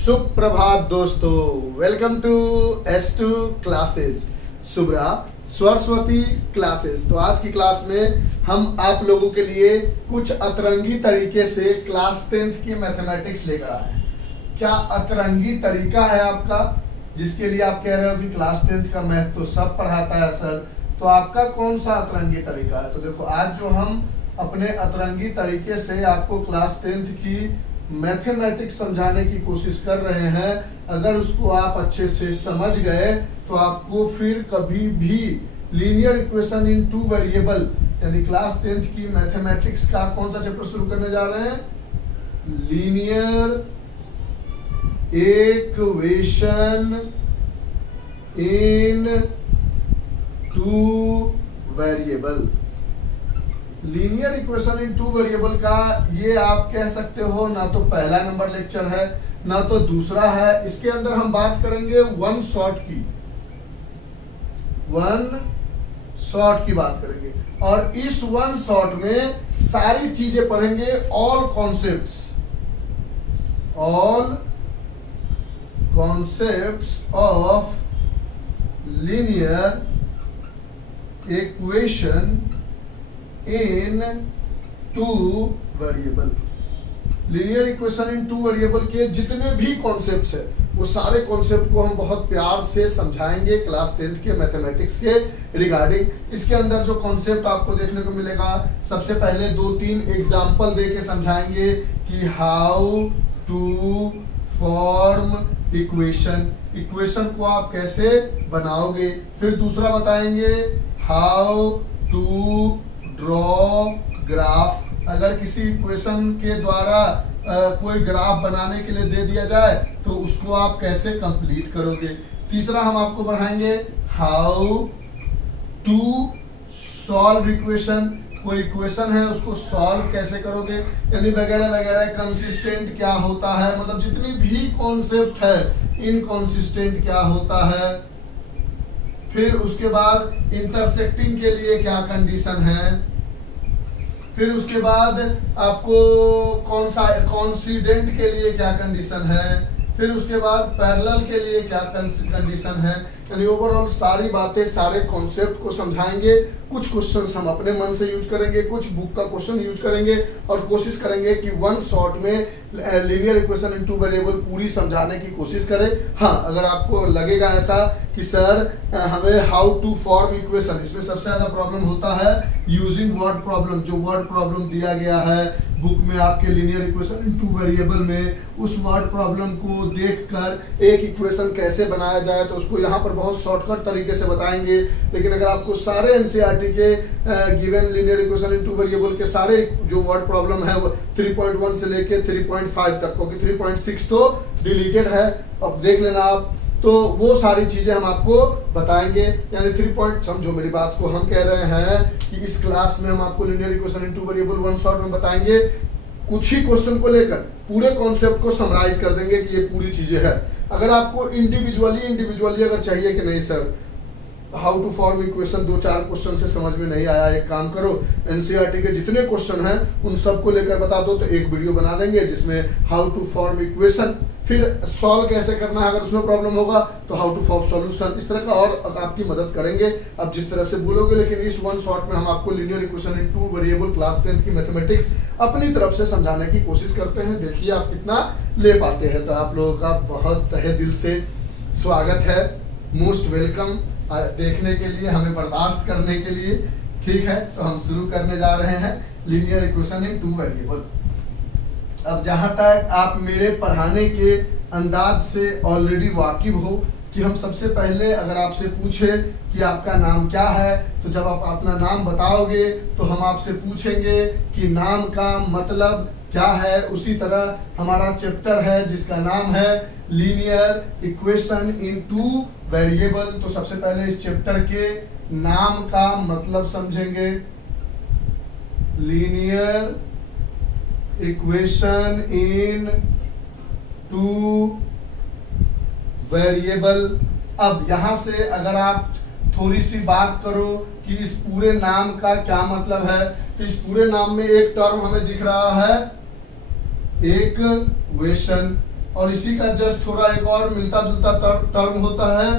सुप्रभात दोस्तों, welcome to S2 classes, Subra Saraswati classes. तो आज की क्लास में हम आप लोगों के लिए कुछ अतरंगी तरीके से क्लास 10th की मैथमेटिक्स लेकर आए हैं। क्या अतरंगी तरीका है आपका, जिसके लिए आप कह रहे हो कि क्लास 10th का मैथ तो सब पढ़ाता है सर, तो आपका कौन सा अतरंगी तरीका है? तो देखो, आज जो हम अपने अतरंगी तरीके से आपको क्लास 10th की मैथमेटिक्स समझाने की कोशिश कर रहे हैं। अगर उसको आप अच्छे से समझ गए तो आपको फिर कभी भी linear equation in two variable यानी क्लास 10th की मैथमेटिक्स का कौन सा चैप्टर शुरू करने जा रहे हैं? Linear equation in two variable. Linear equation in two variable का ये आप कह सकते हो ना तो पहला नंबर लेक्चर है ना तो दूसरा है। इसके अंदर हम बात करेंगे वन शॉट की बात करेंगे, और इस वन शॉट में सारी चीजें पढ़ेंगे, all concepts of linear equation in two variable. Linear equation in two variable के जितने भी कॉन्सेप्ट्स है वो सारे कॉन्सेप्ट को हम बहुत प्यार से समझाएंगे क्लास 10th के मैथमेटिक्स के रिगार्डिंग। इसके अंदर जो कॉन्सेप्ट आपको देखने को मिलेगा, सबसे पहले 2-3 एग्जांपल दे के समझाएंगे कि हाउ टू फॉर्म इक्वेशन को आप कैसे बनाओगे। फिर दूसरा बताएंगे हाउ टू ड्रॉ ग्राफ। अगर किसी इक्वेशन के द्वारा कोई ग्राफ बनाने के लिए दे दिया जाए तो उसको आप कैसे कंप्लीट करोगे। तीसरा हम आपको पढ़ाएंगे हाउ टू सॉल्व इक्वेशन। कोई इक्वेशन है उसको सॉल्व कैसे करोगे, यानी वगैरह वगैरह। कंसिस्टेंट क्या होता है, मतलब जितनी भी कॉन्सेप्ट है, इनकंसिस्टेंट क्या होता है। फिर उसके बाद इंटरसेक्टिंग के लिए क्या कंडीशन है। फिर उसके बाद आपको कॉन्सिडेंट के लिए क्या कंडीशन है। फिर उसके बाद पैरेलल के लिए क्या कंडीशन है। यानी ओवरऑल सारी बातें, सारे कॉन्सेप्ट को समझाएंगे। कुछ क्वेश्चंस हम अपने मन से यूज करेंगे, कुछ बुक का क्वेश्चन यूज करेंगे, और कोशिश करेंगे कि वन शॉट में linear equation in two variable पूरी समझाने की कोशिश करें। हाँ, अगर आपको लगेगा ऐसा कि सर हमें हाउ टू फॉर्म इक्वेशन, इसमें सबसे ज्यादा प्रॉब्लम होता है यूजिंग वर्ड प्रॉब्लम। जो वर्ड प्रॉब्लम दिया गया है बुक में आपके linear equation in two variable में, उस वर्ड प्रॉब्लम को देखकर एक इक्वेशन कैसे बनाया जाए, तो उसको यहाँ पर बहुत शॉर्टकट तरीके से बताएंगे। लेकिन अगर आपको सारे एनसीईआरटी के given linear equation in two variable के सारे जो वर्ड प्रॉब्लम है 3.1 से लेके 3.5 तक, क्योंकि 3.6 तो डिलीटेड है, अब देख लेना आप, तो वो सारी चीजें हम आपको बताएंगे। यानी 3 समझो मेरी बात को, हम कह रहे हैं कि इस क्लास में हम आपको linear equation in two variable one shot में बताएंगे। कुछ ही क्वेश्चन को लेकर पूरे कॉन्सेप्ट को समराइज कर देंगे कि ये पूरी चीजें है। अगर आपको इंडिविजुअली अगर चाहिए कि नहीं sir how to form equation 2-4 question से समझ में नहीं आया, एक काम करो, एनसीईआरटी के जितने क्वेश्चन हैं उन सबको लेकर बता दो, तो एक वीडियो बना देंगे जिसमें हाउ टू फॉर्म इक्वेशन, फिर सॉल्व कैसे करना है अगर उसमें प्रॉब्लम होगा तो हाउ टू फॉर्म सॉल्यूशन, इस तरह का और आपकी मदद करेंगे अब जिस तरह से बोलोगे। लेकिन इस वन शॉट में हम आपको linear equation in two variable class 10th की मैथमेटिक्स अपनी तरफ से समझाने की कोशिश करते हैं। देखिए आप कितना ले पाते हैं। तो आप लोगों का बहुत तहे दिल से स्वागत है, मोस्ट वेलकम देखने के लिए, हमें बर्दाश्त करने के लिए। ठीक है, तो हम शुरू करने जा रहे हैं linear equation in two variable. अब जहां तक आप मेरे पढ़ाने के अंदाज से ऑलरेडी वाकिफ हो कि हम सबसे पहले अगर आपसे पूछे कि आपका नाम क्या है, तो जब आप अपना नाम बताओगे तो हम आपसे पूछेंगे कि नाम का मतलब क्या है। उसी तरह हमारा चैप्टर है जिसका नाम है linear equation in two variable. तो सबसे पहले इस चैप्टर के नाम का मतलब समझेंगे, linear equation in two variable. अब यहां से अगर आप थोड़ी सी बात करो कि इस पूरे नाम का क्या मतलब है, तो इस पूरे नाम में एक टर्म हमें दिख रहा है इक्वेशन। और इसी का जस्ट थोड़ा एक और मिलता जुलता टर्म होता है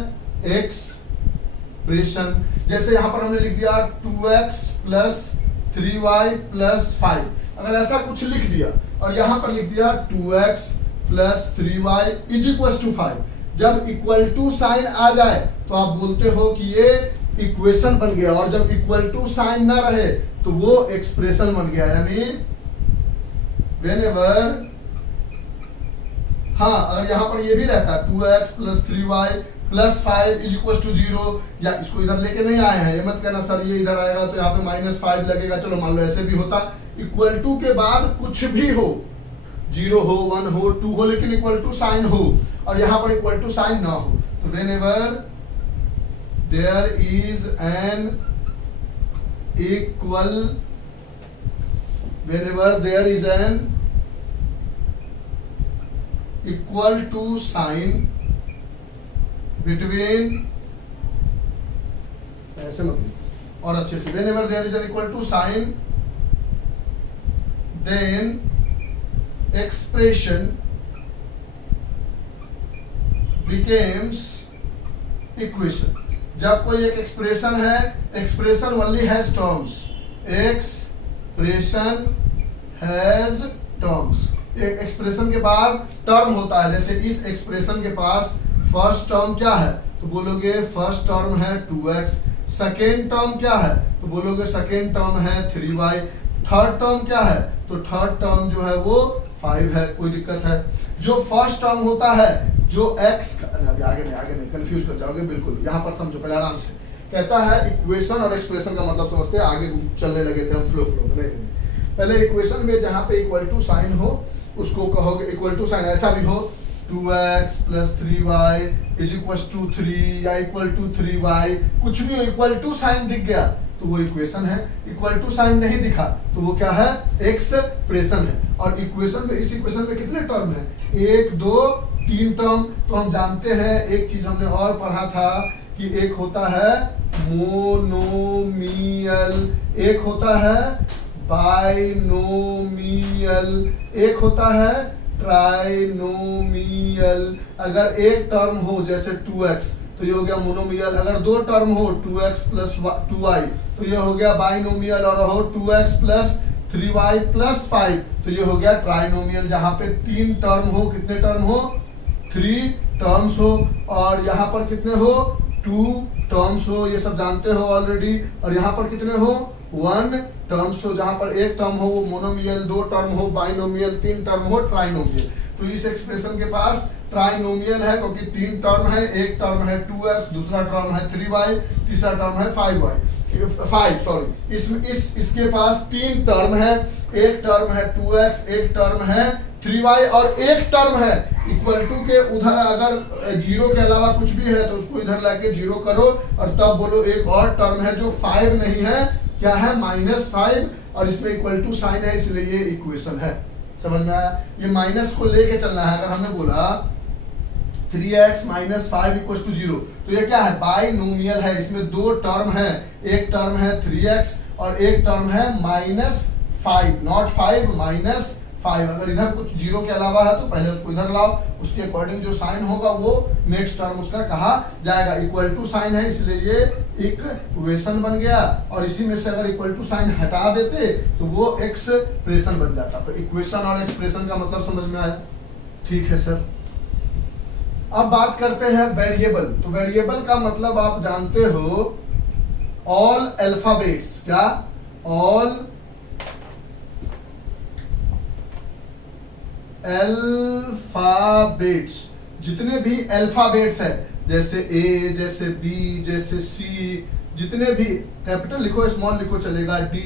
एक्सप्रेशन। जैसे यहां पर हमने लिख दिया 2x प्लस 3y प्लस 5, अगर ऐसा कुछ लिख दिया और यहां पर लिख दिया 2x plus 3y is equal to 5, जब इक्वल टू साइन आ जाए तो आप बोलते हो कि ये इक्वेशन बन गया, और जब इक्वल टू साइन ना रहे तो वो एक्सप्रेशन बन गया। यानी व्हेनेवर, हाँ अगर यहां पर ये भी रहता 2x plus 3y plus 5 is equal to 0, या इसको इधर लेके नहीं आए हैं, ये मत कहना सर ये इधर आएगा तो यहाँ पे -5 लगेगा, चलो मान लो ऐसे भी होता। इक्वल टू के बाद कुछ भी हो, 0 हो 1 हो 2 हो, लेकिन इक्वल टू साइन हो, और यहां पर इक्वल टू साइन ना हो, तो whenever there is an equal, whenever there is an equal to sign between, ऐसे मतलब और अच्छे से, whenever there is an equal to sign then expression becomes equation। जब कोई एक एक्सप्रेशन है, expression only has terms, expression has terms, एक एक्सप्रेशन के बाद टर्म होता है। जैसे इस एक्सप्रेशन के पास फर्स्ट टर्म क्या है तो बोलोगे फर्स्ट टर्म है 2x, सेकेंड टर्म क्या है तो बोलोगे सेकेंड टर्म है 3y, थर्ड टर्म क्या है तो थर्ड टर्म जो है वो 5 है। कोई दिक्कत है? जो फर्स्ट टर्म होता है जो x का, अभी आगे नहीं कंफ्यूज कर जाओगे, बिल्कुल यहाँ पर समझो पहले आराम से। कहता है इक्वेशन और एक्सप्रेशन का मतलब समझते हैं, आगे चलने लगे थे हम फ्लो में। नहीं, पहले इक्वेशन में जहाँ पे इक्वल टू साइन हो उसको कहोगे, इक्वल टू साइन ऐसा भी हो 2x plus 3y is equal to 3 या इक्वल टू 3y, कुछ भी इक्वल टू साइन दिख गया तो वो इक्वेशन है। इक्वल टू साइन नहीं दिखा तो वो क्या है, एक्सप्रेशन है। और इक्वेशन में, इस इक्वेशन में कितने टर्म है, 1 2 3 टर्म। तो हम जानते हैं एक चीज हमने और पढ़ा था कि एक होता है मोनोमियल, एक होता है बाइनोमियल, एक होता है ट्राइनोमियल। अगर एक टर्म हो जैसे 2x तो ये हो गया मोनोमियल, अगर दो टर्म हो 2x प्लस 2y तो ये हो गया बाइनोमियल, और हो 2x प्लस 3y प्लस 5 तो ये हो गया ट्राइनोमियल। जहां पे 3 टर्म हो, कितने टर्म हो 3 टर्म्स हो, और यहाँ पर कितने हो 2 टर्म्स हो, ये सब जानते हो ऑलरेडी। और यहाँ पर कितने हो 1 टर्म्स हो, जहां पर एक टर्म हो वो मोनोमियल, 2 टर्म हो बाइनोमियल, 3 टर्म हो ट्राइनोमियल। तो इस एक्सप्रेशन के पास ट्राइनोमियल है क्योंकि 3 टर्म है, एक टर्म है 2x, दूसरा टर्म है 3y, तीसरा टर्म है 5y, इसके पास 3 टर्म है, एक टर्म है 2x, एक टर्म है 3y, और एक टर्म है इक्वल टू के उधर अगर 0 के अलावा कुछ भी है तो उसको इधर लाके 0 करो, और तब बोलो एक और टर्म है जो 5 नहीं है, क्या है -5, और इसमें इक्वल टू साइन है इसलिए ये इक्वेशन है। समझ में आया? ये माइनस को लेके चलना है। अगर हमने बोला 3x - 5 = 0 तो ये क्या है, बाइनोमियल है, इसमें 2 टर्म है, एक टर्म है 3x और एक टर्म है -5, नॉट 5 -5। अगर इधर कुछ 0 के अलावा है तो पहले उसको इधर लाओ, उसके अकॉर्डिंग जो साइन होगा वो नेक्स्ट टर्म उसका कहा जाएगा। इक्वल टू साइन है इसलिए ये इक्वेशन बन गया, और इसी में से अगर इक्वल टू साइन हटा देते तो वो एक्सप्रेशन बन जाता। तो इक्वेशन और एक्सप्रेशन का मतलब समझ में आया? ठीक है सर। अब बात करते हैं वेरिएबल। तो वेरिएबल का मतलब आप जानते हो ऑल अल्फाबेट्स, क्या ऑल अल्फाबेट्स, जितने भी अल्फाबेट्स है जैसे A, जैसे B, जैसे C, जितने भी कैपिटल लिखो स्मॉल लिखो चलेगा, D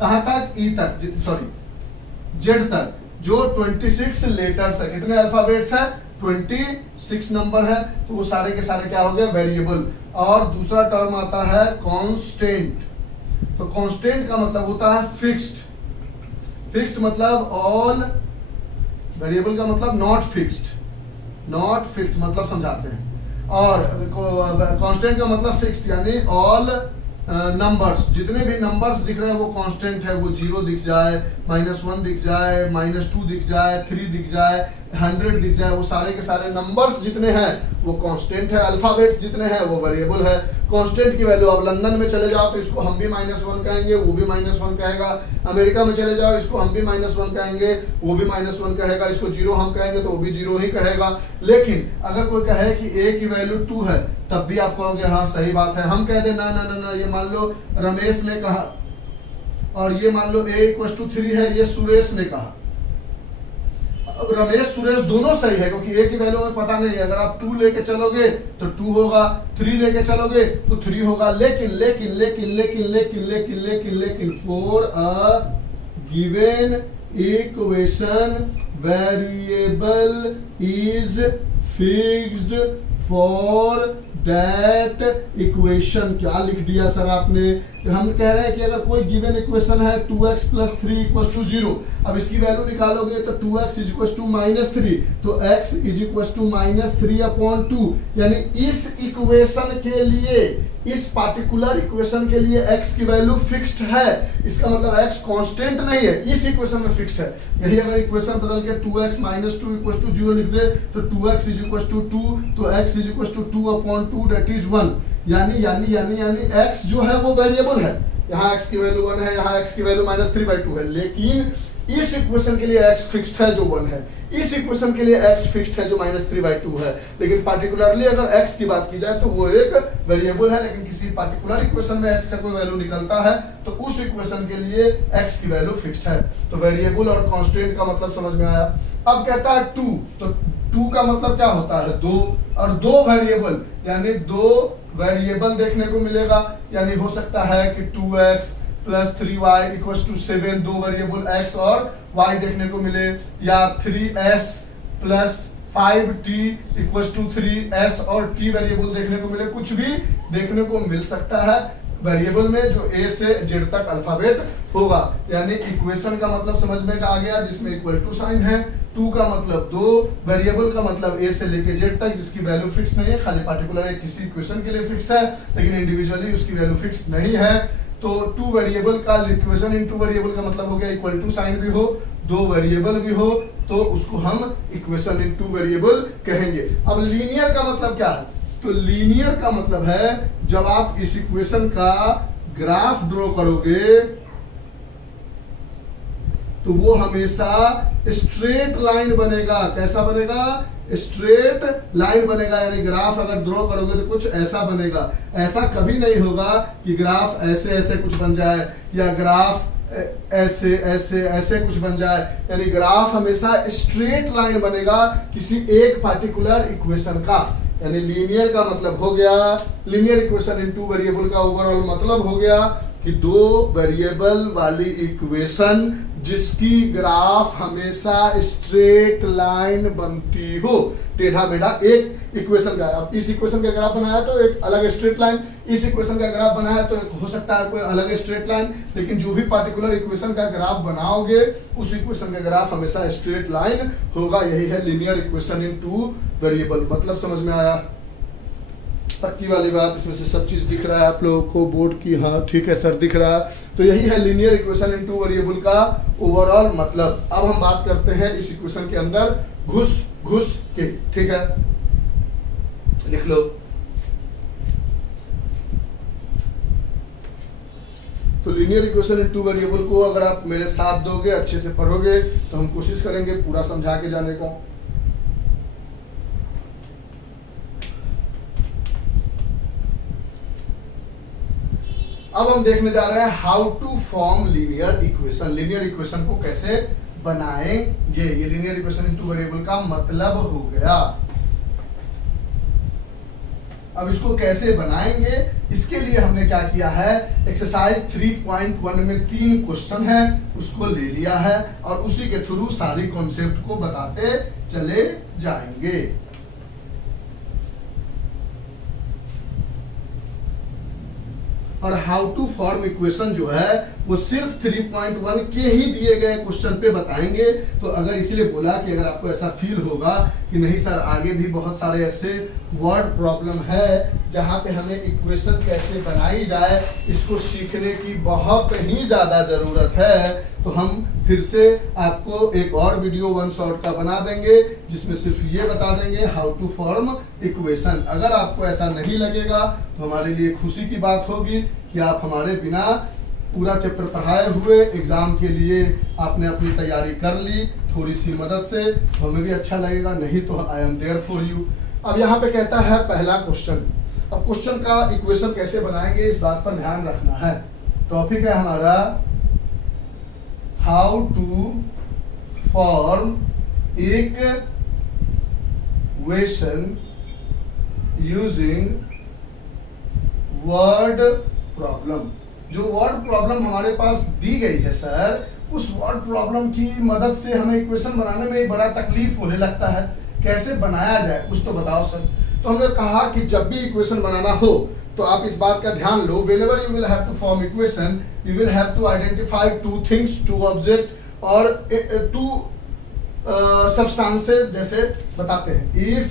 कहां तक E तक, सॉरी Z तक, जो 26 लेटर्स है, कितने अल्फाबेट्स है 26 नंबर है, तो वो सारे के सारे क्या हो गए वेरिएबल। और दूसरा टर्म आता है कांस्टेंट। तो कांस्टेंट का मतलब होता है फिक्स्ड। फिक्स्ड मतलब ऑल, वेरिएबल का मतलब नॉट फिक्स्ड, नॉट फिक्स्ड मतलब समझाते हैं। और कांस्टेंट का मतलब फिक्स्ड यानी ऑल नंबर्स, जितने भी नंबर्स दिख रहे हैं वो कांस्टेंट है, वो 0 दिख जाए, -1 दिख जाए, -2 दिख जाए, 3 दिख जाए, 100 दिख जाए, वो सारे के सारे नंबर्स जितने हैं वो कांस्टेंट है, अल्फाबेट्स जितने हैं वो वेरिएबल है। कांस्टेंट की वैल्यू, अब लंदन में चले जाओ तो इसको हम भी -1 कहेंगे, वो भी -1 कहेगा। अमेरिका में चले जाओ इसको हम भी -1 कहेंगे, वो भी -1 कहेगा। इसको 0 हम कहेंगे तो वो भी 0 ही कहेगा। लेकिन अगर कोई कहे कि a की वैल्यू 2 है तब भी आप कहोगे हाँ सही बात है। हम कह दे ना ना ना ना, ये मान लो रमेश ने कहा और ये मान लो a = 3 है, ये सुरेश ने कहा। अब रमेश सुरेश दोनों सही है क्योंकि a की वैल्यू हमें पता नहीं है। अगर आप 2 लेके चलोगे तो 2 होगा, 3 लेके चलोगे तो 3 होगा। लेकिन लेकिन लेकिन लेकिन लेकिन लेकिन लेकिन लेकिन for a given equation variable is fixed for that equation. क्या लिख दिया सर आपने? हम कह रहे हैं कि अगर कोई गिवन इक्वेशन है 2x + 3 = 0, अब इसकी वैल्यू निकालोगे तो 2x = -3, तो x = -3/2। यानी इस इक्वेशन के लिए, इस पार्टिकुलर इक्वेशन के लिए x की वैल्यू फिक्स्ड है। इसका मतलब x कांस्टेंट नहीं है, इस इक्वेशन में फिक्स्ड है। यही अगर इक्वेशन बदल के 2x - 2 = 0 लिख दे तो 2x = 2, तो x = 2/2 दैट इज 1। यानी x जो है वो वेरिएबल है। यहाँ x की वैल्यू 1 है, यहाँ x की वैल्यू -3/2 है। लेकिन इस इक्वेशन के लिए x फिक्स्ड है जो 1 है, इस इक्वेशन के लिए x फिक्स्ड है जो -3/2 है। लेकिन पार्टिकुलरली अगर x की बात की जाए तो वो एक वेरिएबल है। लेकिन किसी पार्टिकुलर इक्वेशन में x का कोई वैल्यू निकलता है तो उस इक्वेशन के लिए x की वैल्यू फिक्स्ड है। तो वेरिएबल और कांस्टेंट का मतलब समझ में आया। अब कहता है 2, तो 2 का मतलब क्या होता है? 2, और 2 वेरिएबल यानी 2 वेरिएबल देखने को मिलेगा। यानी हो सकता है कि 2x + 3y = 7, 2 वेरिएबल x और y देखने को मिले, या 3s + 5t = 3s और t वेरिएबल देखने को मिले। कुछ भी देखने को मिल सकता है वेरिएबल में जो a से z तक अल्फाबेट होगा। यानी इक्वेशन का मतलब समझ में आ गया जिसमें इक्वल टू साइन है। 2 का मतलब 2, वेरिएबल का मतलब a से लेके z तक जिसकी वैल्यू फिक्स नहीं है, खाली पार्टिकुलर एक किसी इक्वेशन के लिए फिक्स है लेकिन इंडिविजुअली उसकी वैल्यू फिक्स नहीं है। तो 2 वेरिएबल का इक्वेशन इन 2 वेरिएबल का मतलब हो गया इक्वल टू साइन भी हो, 2 वेरिएबल भी हो, तो उसको हम इक्वेशन इन 2 वेरिएबल कहेंगे। अब लीनियर का मतलब क्या है? तो लीनियर का मतलब है जब आप इस इक्वेशन का ग्राफ ड्रॉ करोगे तो वो हमेशा स्ट्रेट लाइन बनेगा। कैसा बनेगा? स्ट्रेट लाइन बनेगा। यानी ग्राफ अगर ड्रॉ करोगे तो कुछ ऐसा बनेगा। ऐसा कभी नहीं होगा कि ग्राफ ऐसे ऐसे कुछ बन जाए या ग्राफ ऐसे ऐसे ऐसे कुछ बन जाए। यानी ग्राफ हमेशा स्ट्रेट लाइन बनेगा किसी एक पार्टिकुलर इक्वेशन का। यानी लीनियर का मतलब हो गया, लीनियर इक्वेशन इन 2 वेरिएबल का ओवरऑल मतलब हो गया कि 2 वेरिएबल वाली इक्वेशन जिसकी ग्राफ हमेशा स्ट्रेट लाइन बनती हो। टेढ़ा मेढ़ा एक इक्वेशन का, अब इस इक्वेशन का ग्राफ बनाया तो एक अलग स्ट्रेट लाइन, इस इक्वेशन का ग्राफ बनाया तो एक हो सकता है कोई अलग स्ट्रेट लाइन। लेकिन जो भी पार्टिकुलर इक्वेशन का ग्राफ बनाओगे उस इक्वेशन का ग्राफ हमेशा स्ट्रेट लाइन होगा। यही है लीनियर इक्वेशन इन 2 वेरिएबल। मतलब समझ में आया? पक्की वाली बात, इसमें से सब चीज दिख रहा है आप लोगों को बोर्ड की? हाँ ठीक है सर, दिख रहा है। तो यही है लीनियर इक्वेशन इन 2 वेरिएबल का ओवरऑल मतलब। अब हम बात करते हैं इस इक्वेशन के अंदर घुस के। ठीक है, लिख लो। तो लीनियर इक्वेशन इन 2 वेरिएबल को अगर आप मेरे साथ दोगे, अच्छे से पढ़ोगे तो हम कोशिश करेंगे पूरा समझा के जाने का। अब हम देखने जा रहे हैं how to form linear equation. Linear equation को कैसे बनाएंगे, ये लीनियर इक्वेशन इन 2 वेरिएबल का मतलब हो गया। अब इसको कैसे बनाएंगे, इसके लिए हमने क्या किया है, एक्सरसाइज 3.1 में 3 क्वेश्चन है उसको ले लिया है और उसी के थ्रू सारी कॉन्सेप्ट को बताते चले जाएंगे। और हाउ टू फॉर्म इक्वेशन जो है वो सिर्फ 3.1 के ही दिए गए क्वेश्चन पे बताएंगे। तो अगर इसलिए बोला कि अगर आपको ऐसा फील होगा कि नहीं सर आगे भी बहुत सारे ऐसे वर्ड प्रॉब्लम है जहां पे हमें इक्वेशन कैसे बनाई जाए इसको सीखने की बहुत ही ज्यादा जरूरत है, तो हम फिर से आपको एक और वीडियो वन शॉट का बना देंगे जिसमें सिर्फ ये बता देंगे हाउ टू फॉर्म इक्वेशन। अगर आपको ऐसा नहीं लगेगा तो हमारे लिए खुशी की बात होगी कि आप हमारे बिना पूरा चैप्टर पढ़ाए हुए एग्जाम के लिए आपने अपनी तैयारी कर ली थोड़ी सी मदद से, तो हमें भी अच्छा लगेगा, नहीं तो I am there for you. अब यहाँ पे कहता है पहला क्वेश्चन। अब क्वेश्चन का इक्वेशन कैसे बनाएंगे इस बात पर ध्यान रखना है। टॉपिक है हमारा how to form equation using word problem. जो वर्ड प्रॉब्लम हमारे पास दी गई है सर, उस वर्ड प्रॉब्लम की मदद से हमें इक्वेशन बनाने में बड़ा तकलीफ होने लगता है। कैसे बनाया जाए कुछ तो बताओ सर। तो हमने कहा कि जब भी इक्वेशन बनाना हो तो आप इस बात का ध्यान लो, whenever you will have to form equation, you will have to identify two things, two object और two substances। जैसे बताते हैं, if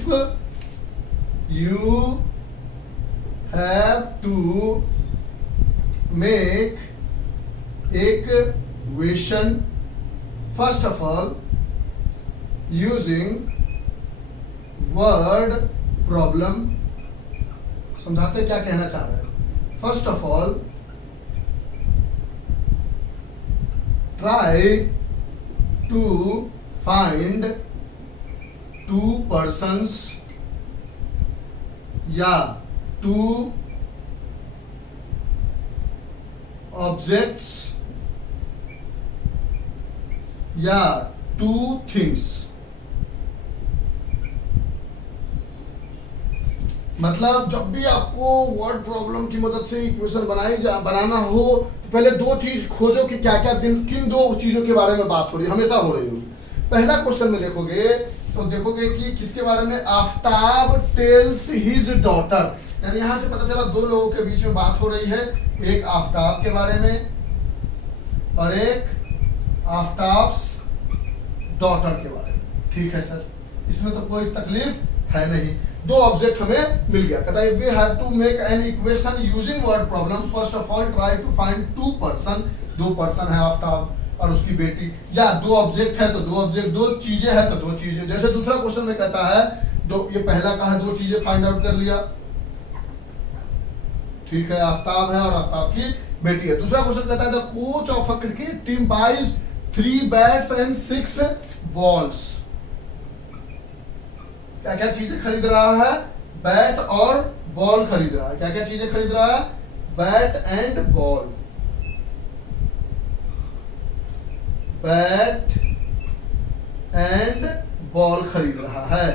you have to make equation first of all using word problem. समझाते क्या कहना चाह रहे हैं। First of all try to find two persons या टू ऑब्जेक्ट्स या टू थिंग्स। मतलब जब भी आपको वर्ड प्रॉब्लम की मदद से इक्वेशन बनाना हो तो पहले दो चीज खोजो कि क्या क्या किन दो चीजों के बारे में बात हो रही है, हमेशा हो रही होगी। पहला क्वेश्चन में देखोगे तो देखोगे कि किसके बारे में, आफ्ताब टेल्स हिज डॉटर। यानी यहां से पता चला दो लोगों के बीच में बात हो रही है, एक आफ्ताब के बारे में और एक आफ्ताब्स डॉटर के बारे में। ठीक है सर, इसमें तो कोई तकलीफ है नहीं। दो ऑब्जेक्ट हमें मिल गया। कहता है we have to make an equation using word problem. First of all try to find two person. दो पर्सन है आफ्ताब और उसकी बेटी, या दो ऑब्जेक्ट है तो दो ऑब्जेक्ट, दो चीजें है तो दो चीजें। जैसे दूसरा क्वेश्चन में कहता है दो, ये पहला कहा दो चीजें फाइंड आउट कर लिया, ठीक है, आफ्ताब है और आफ्ताब की बेटी है। दूसरा क्वेश्चन कहता है the coach of a cricket team buys 3 bats and 6 balls. क्या क्या चीजें खरीद रहा है, बैट और बॉल खरीद रहा है। क्या क्या चीजें खरीद रहा है, bat and ball. Bat and ball खरीद रहा है।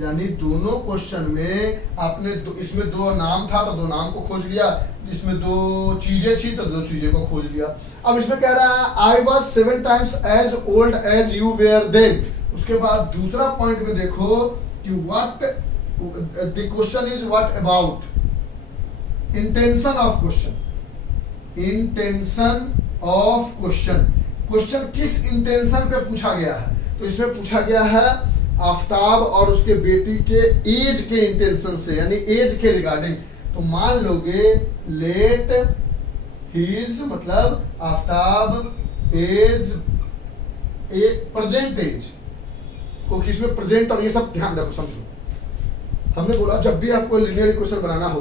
यानी दोनों क्वेश्चन में आपने इसमें दो नाम था तो दो नाम को खोज लिया, इसमें दो चीजें थी तो दो चीजें को खोज लिया। अब इसमें कह रहा है I was 7 times as old as you were then. उसके बाद दूसरा पॉइंट में देखो कि what the question is what about intention of question। intention of question, question किस इंटेंशन पे पूछा गया है। तो इसमें पूछा गया है आफ्ताब और उसके बेटी के एज के इंटेंशन से, यानी एज के रिगार्डिंग। तो मान लोगे लेट हिज मतलब Aftab age a present age को, किसमें प्रेजेंट और ये सब ध्यान रखो समझो। हमने बोला जब भी आपको लीनियर इक्वेशन बनाना हो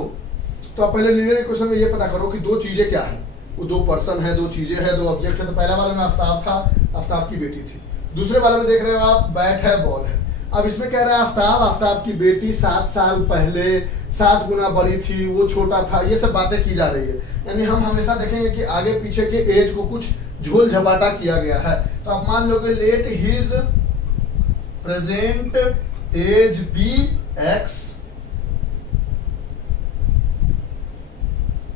तो आप पहले लीनियर इक्वेशन में ये पता करो कि दो चीजें क्या है। वो दो पर्सन है, दो चीजें हैं, दो ऑब्जेक्ट है। तो पहला वाले में आफ्ताब था, आफ्ताब की बेटी थी। दूसरे वाले में देख रहे हो आप बैट है, बॉल है। अब इसमें कह रहा है आफ्ताब की बेटी 7 साल पहले 7 गुना बड़ी थी, वो छोटा था, ये सब बातें की जा रही है। यानी हम हमेशा देखेंगे कि आगे पीछे के एज को कुछ झोल झपाटा किया गया है। तो आप मान लोगे let his present age be x.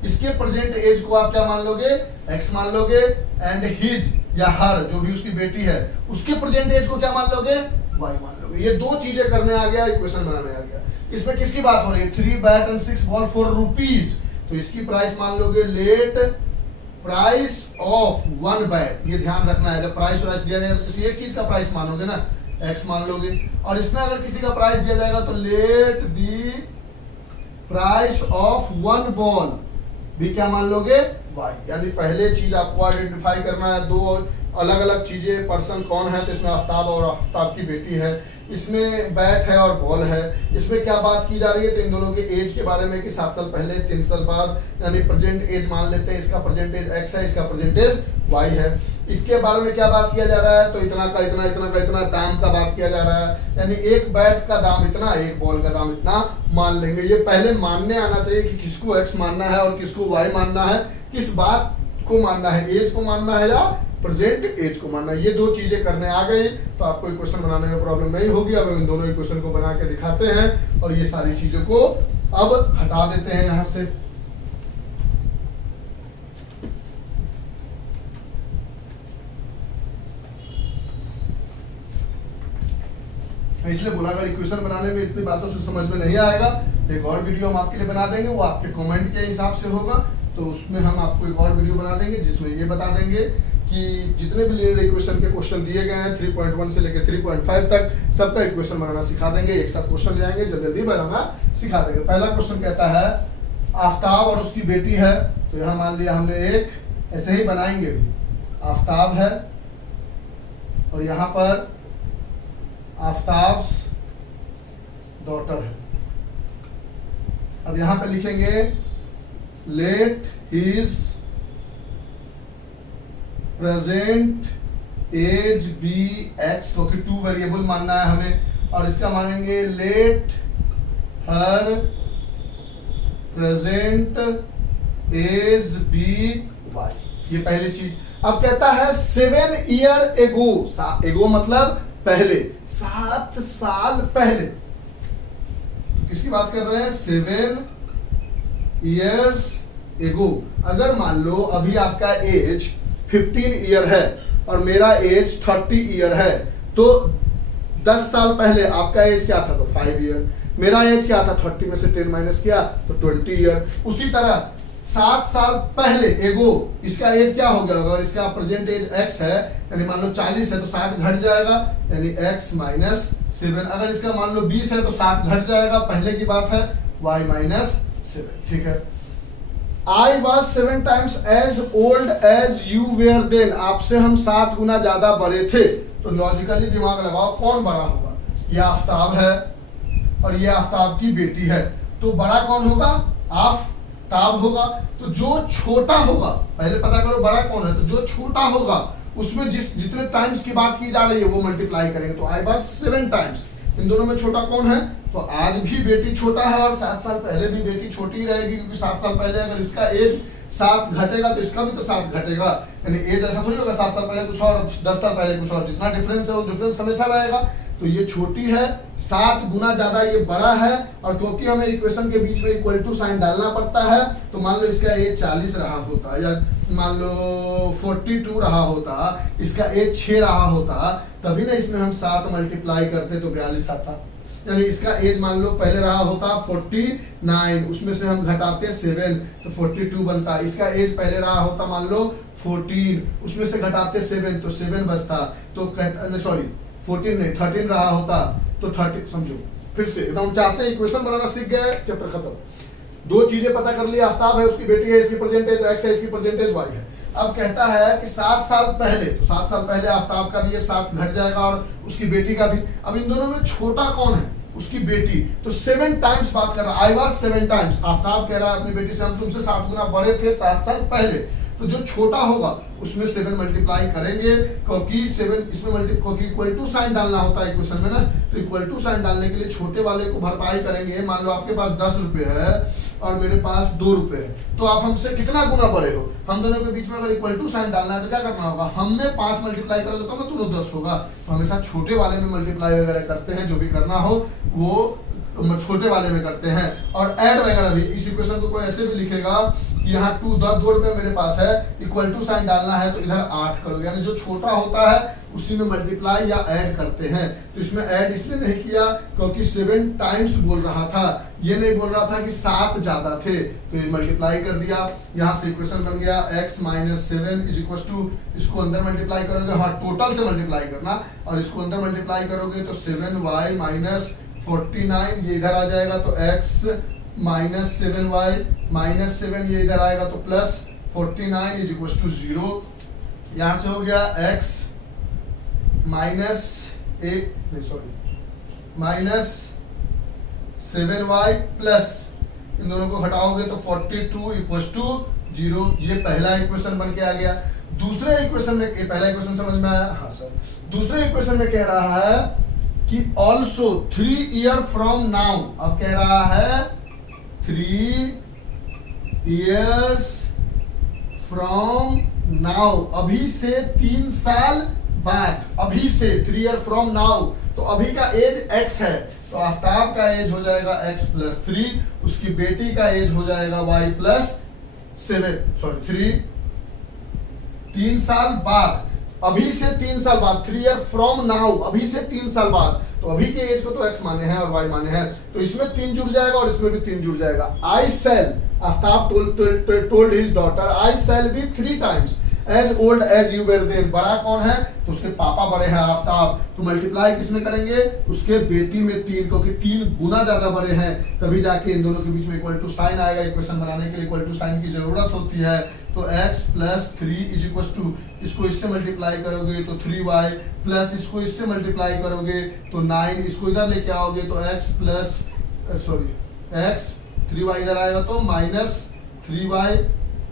इसके प्रेजेंट एज को आप क्या मान लोगे, एक्स मान लोगे। एंड हिज या हर जो भी उसकी बेटी है उसके प्रेजेंट एज को क्या मान लोगे, वाई मान लोगे। ये दो चीजें करने आ गया, इक्वेशन बनाने आ गया। इसमें किसकी बात हो रही है, 3 bat and 6 ball for rupees. तो इसकी प्राइस मान लोगे लेट प्राइस ऑफ 1 बैट। ये ध्यान रखना है, जब प्राइस दिया जाएगा तो किसी एक चीज का प्राइस मानोगे ना, एक्स मान लोगे। और इसमें अगर किसी का प्राइस दिया जाएगा तो late the price of 1 ball भी क्या मान लोगे, वाई। यानी पहले चीज आपको आइडेंटिफाई करना है, दो अलग अलग चीजें, पर्सन कौन है, तो इसमें आफ्ताब और आफ्ताब की बेटी है, इसमें बैट है और बॉल है। इसमें क्या बात की जा रही है, तो इन दोनों के एज के बारे में कि 7 साल पहले 3 साल बाद, यानी प्रेजेंट एज मान लेते हैं, इसका प्रेजेंट एज x है, इसका प्रेजेंट एज y है। इसके बारे में क्या बात किया जा रहा है, तो इतना का इतना, इतना का इतना दाम का बात किया जा रहा है, यानी एक बैट का दाम इतना, एक बॉल का दाम इतना मान लेंगे। ये पहले मानने आना चाहिए कि किसको x मानना है और किसको y मानना है, किस बात को मानना है, एज को मानना है या प्रेजेंट एज को मानना है। ये दो चीजें करने आ गई तो आपको इक्वेशन बनाने में प्रॉब्लम नहीं होगी। अब इन दोनों इक्वेशन को बना के दिखाते हैं और ये सारी चीजों को अब हटा देते हैं यहां से। इसलिए बोला अगर इक्वेशन बनाने में इतनी बातों से समझ में नहीं आएगा तो एक और वीडियो हम आपके लिए बना देंगे, वो आपके कमेंट के हिसाब से होगा। तो उसमें हम आपको एक और वीडियो बना देंगे जिसमें ये बता देंगे कि जितने भी लीनियर इक्वेशन के क्वेश्चन दिए गए हैं 3.1 से लेकर 3.5 तक सबका इक्वेशन बनाना सिखा देंगे। एक साथ क्वेश्चन ले आएंगे, जल्दी जल्दी बनाना सिखा देंगे। पहला क्वेश्चन कहता है आफ्ताब और उसकी बेटी है, तो यहाँ मान लिया हमने एक, ऐसे ही बनाएंगे भी, आफ्ताब है और यहाँ पर आफ्ताब्स डॉटर है। अब यहां पे लिखेंगे let his present age be x, क्योंकि 2 वेरिएबल मानना है हमें, और इसका मानेंगे let her present age be y. ये पहली चीज। अब कहता है 7 ईयर एगो, एगो मतलब पहले, 7 साल पहले। तो किसकी बात कर रहे हैं, 7 इयर्स एगो। अगर मान लो अभी आपका एज 15 ईयर है और मेरा एज 30 ईयर है, तो 10 साल पहले आपका एज क्या था, तो 5 ईयर। मेरा एज क्या था, 30 में से 10 माइनस किया तो 20 ईयर। उसी तरह 7 साल पहले एगो, इसका एज क्या हो गया, अगर इसका प्रेजेंट एज x है, यानी मान लो 40 है तो 7 घट जाएगा, यानी x माइनस 7। अगर इसका मान लो 20 है तो 7 घट जाएगा, पहले की बात है, y माइनस 7। ठीक है। I was 7 times as old as you were then, आपसे हम 7 गुना ज्यादा बड़े थे। तो लॉजिकली दिमाग लगाओ कौन बड़ा होगा, ये आफ्ताब है और ये आफ्ताब की बेटी है, तो बड़ा कौन होगा, आफ्ताब होगा। तो जो छोटा होगा, पहले पता करो बड़ा कौन है, तो जो छोटा होगा उसमें जितने टाइम्स की बात की जा रही है वो मल्टीप्लाई करेंगे, तो आई वाज 7 टाइम्स। इन दोनों में छोटा कौन है, तो आज भी बेटी छोटा है और 7 साल पहले भी बेटी छोटी ही रहेगी, क्योंकि 7 साल पहले अगर इसका एज 7 घटेगा तो इसका भी तो 7 घटेगा, यानी एज ऐसा थोड़ी होगा 7 साल पहले कुछ और 10 साल पहले कुछ और, जितना डिफरेंस है वो डिफरेंस हमेशा रहेगा। तो ये छोटी है, 7 गुना ज्यादा ये बड़ा है, और क्योंकि हमें इक्वेशन के बीच में इक्वल टू साइन डालना पड़ता है, तो मान लो इसका एज 40 रहा होता, या मान लो 42 रहा होता, इसका एज 6 रहा होता, तभी ना इसमें हम 7 मल्टीप्लाई करते तो 42 आता। यानी इसका एज मान लो पहले रहा होता 49, उसमें से हम घटाते 7 तो 42 बनता। इसका एज पहले रहा होता मान लो 14, उसमें से घटाते 7 तो 7 बचता, तो सॉरी 14 नहीं 13 रहा होता तो 30। समझो फिर से एकदम चाहते हैं इक्वेशन बनाना सीख गए, चैप्टर खत्म। 2 चीजें पता कर ली, आफ्ताब है उसकी बेटी है, इसकी परसेंटेज x है, इसकी परसेंटेज y है। अब कहता है कि 7 साल पहले, तो 7 साल पहले आफ्ताब का भी ये 7 घट जाएगा और उसकी बेटी का भी। अब इन दोनों में छोटा कौन है, उसकी बेटी, तो 7 टाइम्स बात कर रहा है, आई वाज 7 टाइम्स। आफ्ताब कह रहा है अपनी बेटी से हम तुमसे 7 गुना बड़े थे 7 साल पहले, तो जो छोटा होगा उसमें 7 मल्टीप्लाई करेंगे, क्योंकि 7 इसमें क्योंकि इक्वल टू साइन डालना होता है इक्वेशन में ना, तो इक्वल टू साइन डालने के लिए छोटे वाले को भरपाई करेंगे। मान लो आपके पास 10 रुपए है और मेरे पास 2 रुपए है, तो आप हमसे कितना गुना बड़े हो, हम दोनों के बीच में अगर इक्वल टू साइन डालना है तो क्या करना होगा, हम में 5 मल्टीप्लाई करोगे तो ना दोनों 10 होगा, तो हमेशा छोटे वाले में मल्टीप्लाई वगैरह करते हैं, जो भी करना हो वो छोटे वाले में करते हैं। और ऐड वगैरह भी, इस इक्वेशन को कोई ऐसे भी लिखेगा कि यहाँ 2 रुपए मेरे पास है, इक्वल टू साइन डालना है तो इधर 8 करोगे, यानी जो छोटा होता है उसी में मल्टीप्लाई या ऐड करते हैं। तो इसमें ऐड इसलिए नहीं किया क्योंकि 7 टाइम्स बोल रहा था, ये नहीं बोल रहा था कि 7 ज्यादा थे, तो ये मल्टीप्लाई कर दिया। यहाँ से इक्वेशन बन गया x minus 7 is equal to, इसको अंदर मल्टीप्लाई करोगे, हाँ टोटल से मल्टीप्लाई करना, और इसको अंदर मल्टीप्लाई करोगे तो 7y माइनस 49 ये इधर आ जाएगा, तो x माइनस 7y माइनस 7 ये इधर आएगा, तो प्लस 49 इज इक्वल टू 0। यहां से हो गया x minus minus 7y plus, इन दोनों को हटाओगे तो 42 इक्वल टू 0। ये पहला इक्वेशन बन के आ गया। दूसरे इक्वेशन में, पहला इक्वेशन समझ में आया? हाँ सर। दूसरे इक्वेशन में कह रहा है कि ऑल्सो 3 ईयर फ्रॉम नाउ, अब कह रहा है 3 इयर्स फ्रॉम नाउ, अभी से 3 साल बाद, अभी से 3 ईयर फ्रॉम नाउ, तो अभी का एज x है, तो आफ्ताब का एज हो जाएगा x प्लस 3, उसकी बेटी का एज हो जाएगा y प्लस 3 साल बाद, अभी से 3 साल बाद, 3 ईयर फ्रॉम नाउ, अभी से 3 साल बाद, तो अभी के एज को तो x माने हैं और y माने हैं, तो इसमें 3 जुड़ जाएगा और इसमें भी 3 जुड़ जाएगा। I shall, Aftab told his daughter, I shall be 3 times as old as you were then। बड़ा कौन है? तो उसके पापा बड़े हैं आफ्ताब, तो मल्टीप्लाई किसमें करेंगे? उसके बेटी में 3, क्योंकि 3 गुना ज्यादा बड़े हैं, तभी जाके इन दोनों के बीच में इक्वल टू साइन आएगा। इक्वेशन बनाने के लिए इक्वल टू साइन की जरूरत होती है। तो x plus 3 is equal to, इसको इससे मल्टीप्लाई करोगे तो 3y प्लस इसको इससे मल्टीप्लाई करोगे तो 9, इसको इधर लेके आओगे तो x 3y इधर आएगा तो माइनस 3y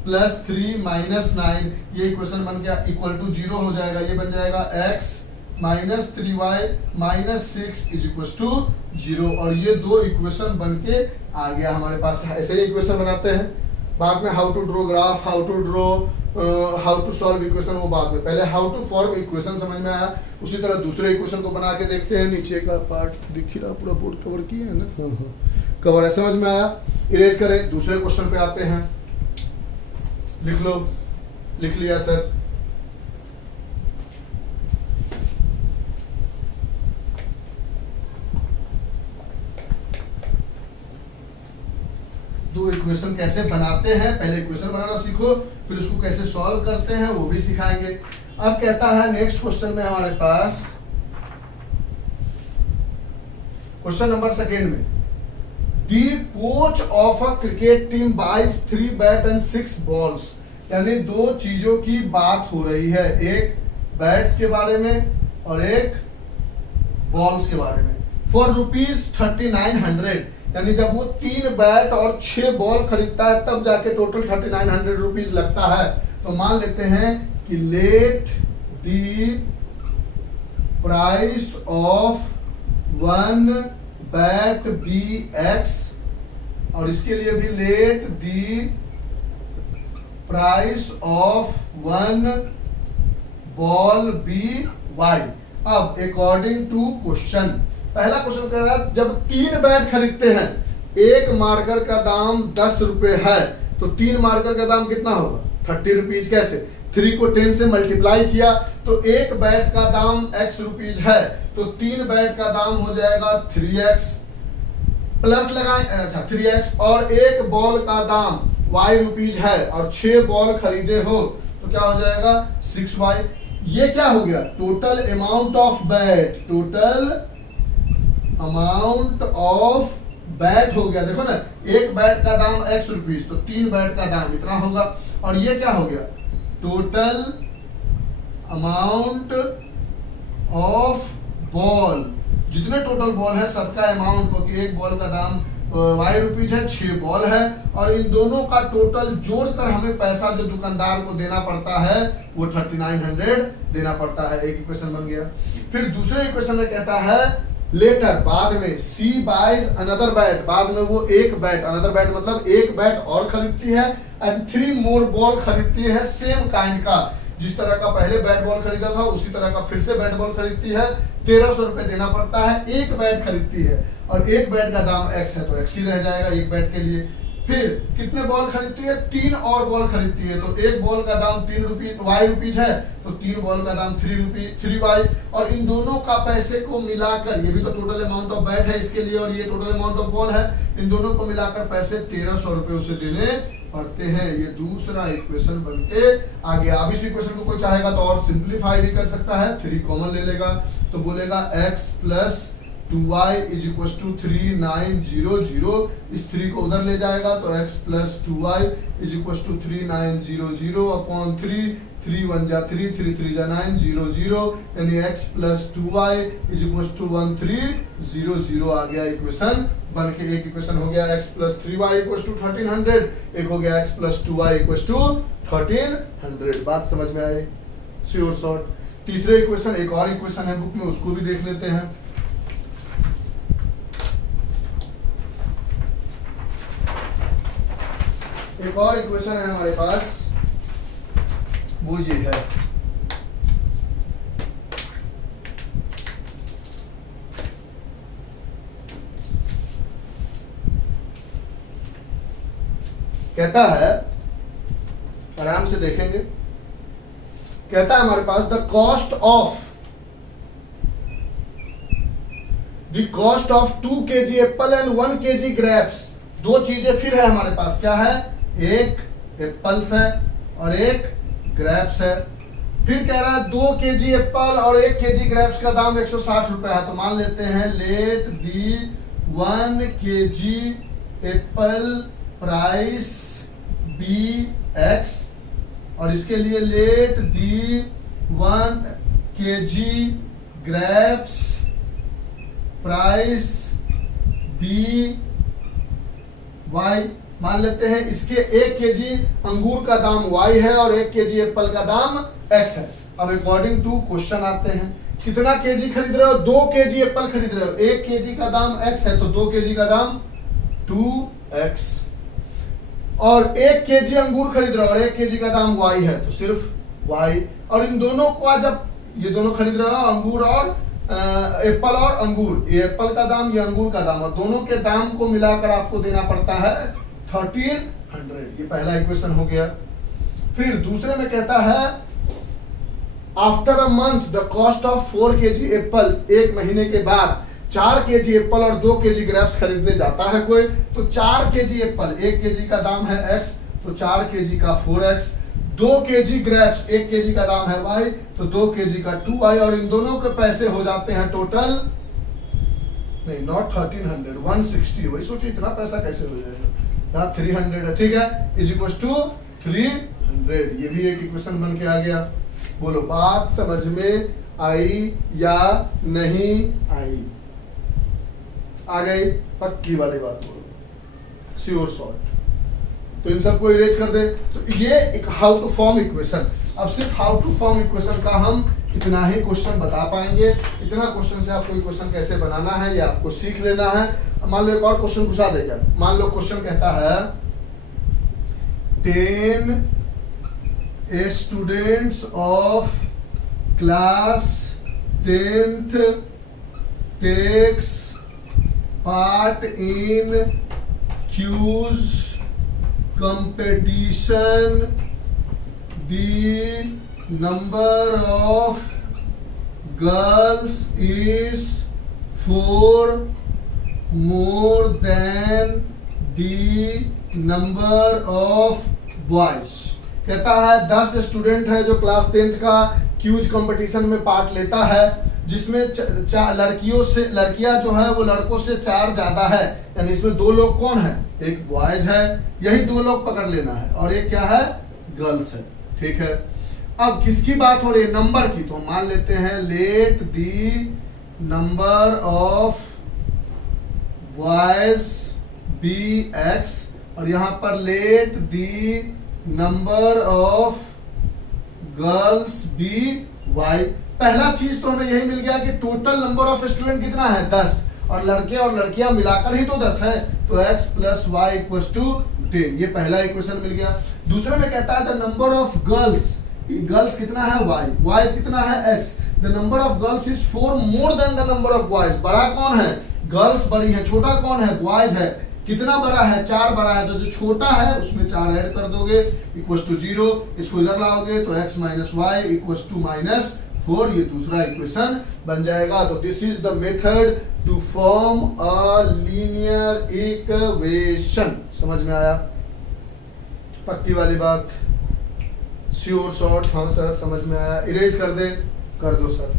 प्लस 3 माइनस 9, ये इक्वेशन बन गया इक्वल टू 0 हो जाएगा। ये बन जाएगा x minus 3y minus 6 is equal to 0, और ये 2 इक्वेशन बन के आ गया हमारे पास। ऐसे ही इक्वेशन बनाते हैं बाद में, how to draw graph, how to draw, how to solve equation, वो बाद में। पहले हाउ टू फॉर्म इक्वेशन समझ में आया, उसी तरह दूसरे इक्वेशन को बना के देखते हैं। नीचे का पार्ट दिख रहा, पूरा बोर्ड कवर किया है ना, कवर है, समझ में आया। इरेज करें, दूसरे क्वेश्चन पे आते हैं। लिख लो, लिख लिया सर। दो इक्वेशन कैसे बनाते हैं, पहले इक्वेशन बनाना सीखो, फिर उसको कैसे सॉल्व करते हैं वो भी सिखाएंगे। अब कहता है नेक्स्ट क्वेश्चन में हमारे पास, क्वेश्चन नंबर 2 में, the coach of a cricket team buys 3 bat and 6 balls, यानी 2 चीजों की बात हो रही है, एक बैट्स के बारे में और एक बॉल्स के बारे में। फॉर ₹3900, यानी जब वो 3 बैट और 6 बॉल खरीदता है तब जाके टोटल 3900 रुपीज लगता है। तो मान लेते हैं कि let the price of 1 bat be x, और इसके लिए भी let the price of 1 ball be y। अब अकॉर्डिंग टू क्वेश्चन, पहला क्वेश्चन कह रहा है जब 3 बैट खरीदते हैं, एक मार्कर का दाम 10 रुपए है, तो 3 मार्कर का दाम कितना होगा? 30 रुपीज। कैसे? 3 को 10 से मल्टीप्लाई किया तो एक बैट का दाम x रुपीज है, तो 3 बैट का दाम हो जाएगा 3x, प्लस लगाए, अच्छा 3x, और एक बॉल का दाम y रुपीज है और 6 बॉल खरीदे हो तो क्या हो जाएगा? 6y। ये क्या हो गया? Total amount of bat, total amount of bat हो गया। देखो ना, एक बैट का दाम x रुपीज, तो 3 बैट का दाम इतना होगा, और ये क्या हो गया? टोटल अमाउंट ऑफ बॉल, जितने टोटल बॉल है सबका अमाउंट, क्योंकि एक बॉल का दाम y रुपीज है, 6 बॉल है, और इन दोनों का टोटल जोड़कर हमें पैसा जो दुकानदार को देना पड़ता है वो 3900 देना पड़ता है। एक इक्वेशन बन गया। फिर दूसरे इक्वेशन में कहता है लेटर, बाद में, सी बाइज अनदर बैट, बाद में वो एक बैट, अनदर बैट मतलब एक बैट और खरीदती है, एंड 3 मोर बॉल खरीदती है सेम काइंड का, जिस तरह का पहले बैट बॉल खरीदा था उसी तरह का फिर से बैट बॉल खरीदती है। 1300 रुपए देना पड़ता है, एक बैट खरीदती है, और एक बैट का दाम x है तो x ही रह जाएगा एक बैट के लिए। फिर कितने बॉल खरीदती है? 3 और बॉल खरीदती है, तो एक बॉल का दाम 3 रुपीज है, तो 3 बॉल का दाम 3y, और इन दोनों का पैसे को मिलाकर, ये भी तो टोटल अमाउंट ऑफ बैट है इसके लिए, और ये टोटल अमाउंट ऑफ बॉल है, इन दोनों को मिलाकर पैसे 1300 रुपए उसे देने पड़ते हैं। ये दूसरा इक्वेशन बनके आ गया। अब इस इक्वेशन को कोई चाहेगा तो और सिंप्लीफाई भी कर सकता है, 3 कॉमन ले लेगा तो बोलेगा x plus 2y is equal to 3900, इस 3 को उधर ले जाएगा तो x plus 2y is equal to 3900 upon 3 3 1 जा 3, 3 3 जा 9, 0 0, यानी x plus 2y is equal to 1 3 0 0 आ गया इक्वेशन बन के। एक इक्वेशन हो गया x plus 3y equal to 1300, एक हो गया x plus 2y equal to 1300। बात समझ में आई? Sure short. तीसरे इक्वेशन, एक और इक्वेशन है बुक में, उसको भी देख लेते हैं। एक और इक्वेशन है हमारे पास, वो ये है, कहता है, आराम से देखेंगे, कहता है हमारे पास the cost of 2 kg apple and 1 kg grapes. दो चीजें फिर है हमारे पास, क्या है? एक एप्पल्स है और एक ग्रेप्स है। फिर कह रहा है 2 kg एप्पल और 1 kg ग्रेप्स का दाम 160 रुपए है। तो मान लेते हैं let the 1 kg apple price be x, और इसके लिए let the 1 kg grapes price be y. मान लेते हैं इसके 1 kg अंगूर का दाम y है और 1 kg एप्पल का दाम x है। अब अकॉर्डिंग टू क्वेश्चन आते हैं, कितना kg खरीद रहे हो? 2 kg एप्पल खरीद रहे हो, 1 kg का दाम x है तो 2 kg का दाम 2x, और 1 kg अंगूर खरीद रहे हो और 1 kg का दाम y है तो सिर्फ y। और इन दोनों को जब ये दोनों खरीद रहे हो, अंगूर और एप्पल और अंगूर, ये एप्पल का दाम, ये अंगूर का दाम, और दोनों के दाम को मिलाकर आपको देना पड़ता है 1300। ये पहला इक्वेशन हो गया। फिर दूसरे में कहता है after a month the cost of 4 kg Apple, एक महीने के बाद 4 kg एप्पल और 2 kg ग्रेप्स खरीदने जाता है कोई, तो 4 kg एप्पल, 1 kg का दाम है x तो 4 kg का 4x, 2 kg ग्रेप्स 1 kg का दाम है y तो 2 kg का 2y, और इन दोनों के पैसे हो जाते हैं टोटल, नहीं नॉट 1300, 160। वही सोचिए इतना पैसा कैसे हो जाएगा, यहाँ 300 है, ठीक है, इज इक्वल टू 300। ये भी एक इक्वेशन बन के आ गया। बोलो बात समझ में आई या नहीं आई? आ गई? पक्की वाली बात बोलो, श्योर शॉर्ट। तो इन सबको इरेज कर दे। तो ये एक हाउ टू फॉर्म इक्वेशन। अब सिर्फ हाउ टू फॉर्म इक्वेशन का हम इतना ही क्वेश्चन बता पाएंगे। इतना क्वेश्चन से आपको इक्वेशन कैसे बनाना है ये आपको सीख लेना है। मान लो एक और क्वेश्चन पूछा देगा। मान लो क्वेश्चन कहता है 10 students of class 10th takes part in quiz competition, the number of girls is 4 more than the number of boys। कहता है 10 स्टूडेंट है जो क्लास 10th का क्यूज कंपटीशन में पार्ट लेता है, जिसमें लड़कियां जो है वो लड़कों से 4 ज्यादा है, यानी इसमें 2 लोग कौन है? एक बॉयज है, यही 2 लोग पकड़ लेना है, और एक क्या है? गर्ल्स है, ठीक है। अब किसकी बात हो रही है? नंबर की। तो मान लेते हैं let the number of boys be x, और यहां पर let the number of girls be y. पहला चीज तो हमें यही मिल गया कि टोटल नंबर ऑफ स्टूडेंट कितना है? 10, और लड़के और लड़कियां मिलाकर ही तो 10 है, तो x plus y equal to 10। ये पहला इक्वेशन मिल गया। दूसरे में कहता है the number of girls, girls कितना है? y, बॉयज कितना है? x। The number of girls is 4 more than the number of boys. बड़ा कौन है? गर्ल्स बड़ी है, छोटा कौन है? बॉयज है। कितना बड़ा है? 4 बड़ा है, तो जो छोटा है उसमें 4 ऐड कर दोगे इक्वल टू 0। इसको इधर लाओगे तो x minus y equal to -4। ये दूसरा इक्वेशन बन जाएगा। तो this is the method to form a linear equation. समझ में आया? पक्की वाली बात, श्योर शॉर्ट। हाँ सर समझ में आया। इरेज कर दे, कर दो सर।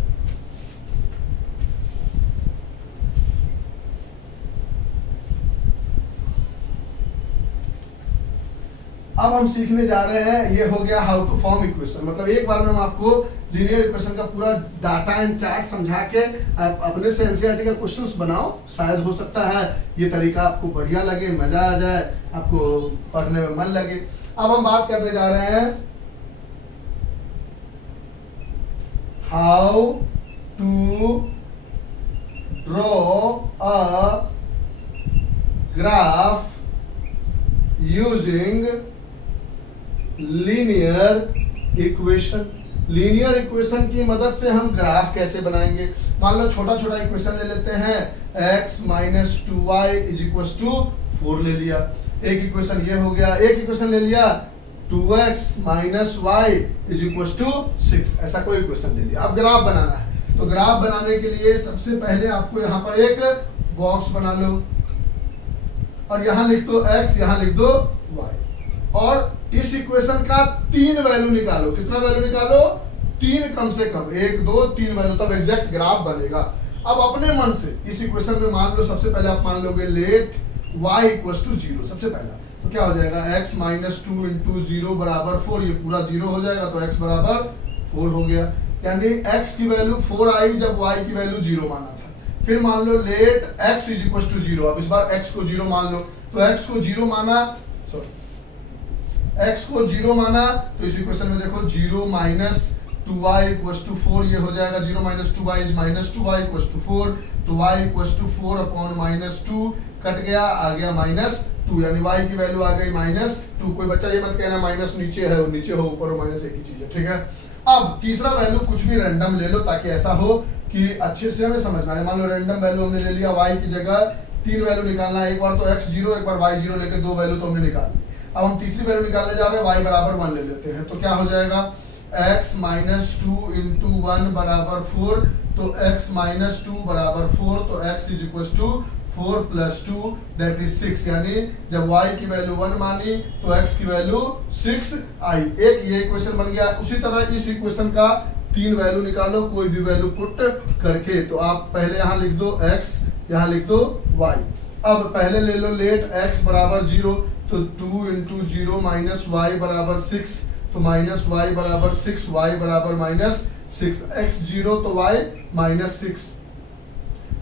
अब हम सीखने जा रहे हैं, ये हो गया हाउ टू फॉर्म इक्वेशन। मतलब एक बार में हम आपको लीनियर इक्वेशन का पूरा डाटा एंड चार्ट समझा के आप अपने से एनसीईआरटी का क्वेश्चंस बनाओ। शायद हो सकता है ये तरीका आपको बढ़िया लगे, मजा आ जाए, आपको पढ़ने में मन लगे। अब हम बात करने जा रहे हैं how to draw a graph using linear equation. Linear equation की मदद से हम ग्राफ कैसे बनाएंगे। मान लो छोटा छोटा इक्वेशन ले लेते हैं, x minus 2y is equal to 4 ले लिया, एक इक्वेशन ये हो गया। एक इक्वेशन ले लिया 2x minus y is equal to 6, ऐसा कोई इक्वेशन ले लिया। अब ग्राफ बनाना है, तो ग्राफ बनाने के लिए सबसे पहले आपको यहाँ पर एक बॉक्स बना लो और यहाँ लिख दो x, यहाँ लिख दो y, और इस इक्वेशन का 3 वैल्यू निकालो। कितना वैल्यू निकालो? 3 कम से कम, 1 2 3 वैल्यू, तब एग्जैक्ट ग्राफ बनेगा। अब अपने मन से इस इक्वेशन में मान लो, सबसे पहले आप मान लोगे लेट y इक्वल टू 0। सबसे पहला तो क्या हो जाएगा, x माइनस 2 इंटू 0 बराबर 4, ये पूरा 0 हो जाएगा, तो x बराबर 4 हो गया। यानी x की वैल्यू 4 आई जब y की वैल्यू 0 माना था। फिर मान लो let x is equal to 0, अब इस बार x को 0 मान लो, तो x को 0 माना, x को 0 माना, तो इस इक्वेशन में देखो 0 माइनस 2y इक्वल्स टू 4, ये हो जाएगा 0 minus 2y is minus 2y equals to 4, तो y equals to 4 upon minus 2, cut गया, आ गया माइनस 2, यानी y की वैल्यू आ गई माइनस 2। कोई बच्चा ये मत कहना माइनस नीचे है, वो नीचे हो ऊपर हो, माइनस एक ही चीज है, ठीक है। अब तीसरा वैल्यू कुछ भी रैंडम ले लो, ताकि ऐसा हो कि अच्छे से हमें समझ में आए। मान लो रैंडम वैल्यू हमने ले लिया, y की जगह 3 वैल्यू निकालना है, एक बार तो x 0 एक बार y 0 लेके 2 वैल्यू तो हमने निकाल ली। अब हम तीसरी वैल्यू निकालने जा रहे हैं, y बराबर 1 ले लेते हैं, तो क्या हो जाएगा x माइनस 2 इंटू 1 बराबर 4, तो x माइनस 2 बराबर 4, तो x is equal to 4 plus 2 that is 6, यानी जब y की वैल्यू 1 मानी तो x की वैल्यू 6 आई। एक ये इक्वेशन बन गया। उसी तरह इस इक्वेशन का 3 वैल्यू निकालो, कोई भी वैल्यू पुट करके, तो आप पहले यहाँ लिख दो x, यहाँ लिख दो y। अब पहले ले लो लेट x बराबर 0, तो 2 इंटू 0 माइनस y बराबर 6, तो माइनस y बराबर 6, y बराबर माइनस 6, x 0 तो y माइनस 6।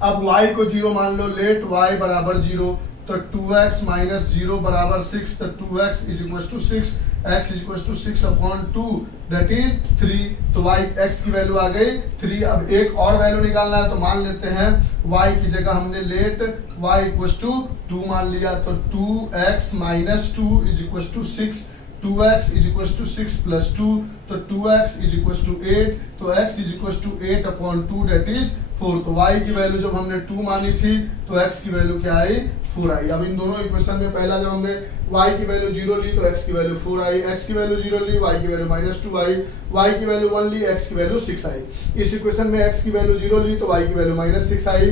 अब y को 0 मान लो, लेट y बराबर 0, तो 2x माइनस 0 बराबर 6, तो 2x is equal to 6, x is equal to 6 upon 2 that is 3, तो y x की वैल्यू आ गई 3। अब एक और वैल्यू निकालना है, तो मान लेते हैं y की जगह हमने लेट y इक्वल टू 2 मान लिया, तो 2x minus 2 is equal to 6, 2x is equal to 6 plus 2, तो 2x इज इक्वल टू 8, तो x is equal to 8 upon 2 that is 4। तो y की वैल्यू जब हमने 2 मानी थी, तो x की वैल्यू क्या आई, 4 आई। अब इन दोनों इक्वेशन में पहला जब हमने y की वैल्यू 0 ली, तो x की वैल्यू 4 आई, x की वैल्यू 0 ली, y की वैल्यू माइनस 2 आई, y की वैल्यू 1 ली, x की वैल्यू 6 आई। इस इक्वेशन में x की वैल्यू 0 ली, तो y की वैल्यू माइनस 6 आई।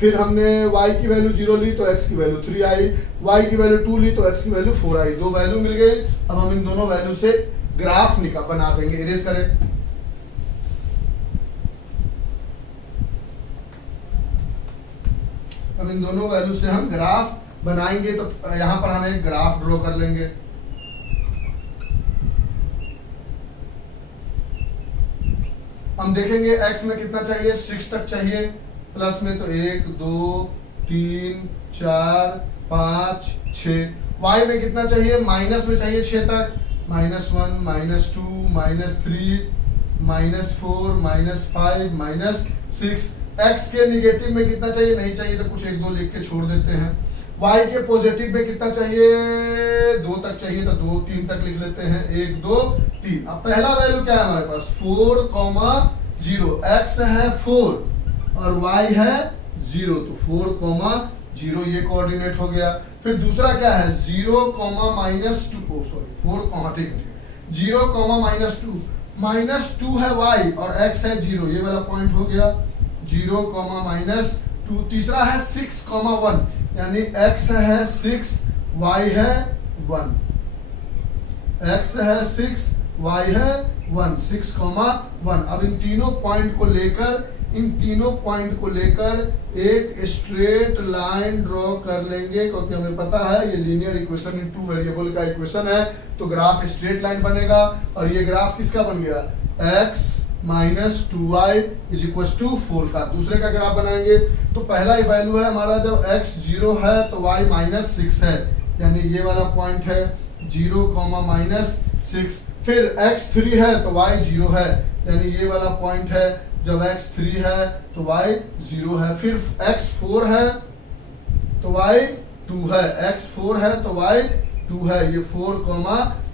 फिर हमने y की वैल्यू 0 ली, तो x की वैल्यू 3 आई, y की वैल्यू 2 ली, तो x की वैल्यू 4 आई। 2 वैल्यू मिल गई। अब हम इन दोनों वैल्यू से ग्राफ बना देंगे। इरेज करें। अब इन दोनों वैल्यू से हम ग्राफ बनाएंगे, तो यहां पर हम एक ग्राफ ड्रॉ कर लेंगे। हम देखेंगे x में कितना चाहिए, 6 तक चाहिए, प्लस में तो 1 2 3 4 5 6। y में कितना चाहिए, माइनस में चाहिए 6 तक, -1 -2 -3 -4 -5 -6। x के निगेटिव में कितना चाहिए, नहीं चाहिए तो कुछ 1 2 लिख के छोड़ देते हैं। y के पॉजिटिव में कितना चाहिए, 2 तक चाहिए, तो 2 3 तक लिख लेते हैं, 1 2 3। अब पहला वैल्यू क्या है हमारे पास, 4, 0। x है 4 और y है 0, तो 4, 0 ये कोऑर्डिनेट हो गया। फिर दूसरा क्या है, 0, -2, सॉरी 4, ठीक है, 0, -2 है y और x है 0, ये वाला पॉइंट हो गया, 0, -2। तीसरा है 6, 1, यानी x है 6, y है 1, x है 6, y है 1, 6, 1। अब इन तीनों पॉइंट को लेकर इन तीनों पॉइंट को लेकर एक स्ट्रेट लाइन ड्रॉ कर लेंगे, क्योंकि हमें पता है ये linear equation in two variable का इक्वेशन है, तो ग्राफ स्ट्रेट लाइन बनेगा। और ये ग्राफ किसका बन गया, x minus 2y is equal to 4 का। दूसरे का ग्राफ बनाएंगे तो पहला ही वैल्यू है हमारा, जब x 0 है तो y माइनस 6 है, यानी ये वाला पॉइंट है 0, माइनस 6। फिर x 3 है तो y 0 है, यानी ये वाला पॉइंट है, जब x 3 है तो y 0 है। फिर x 4 है तो y 2 है, x 4 है तो y 2 है, ये 4,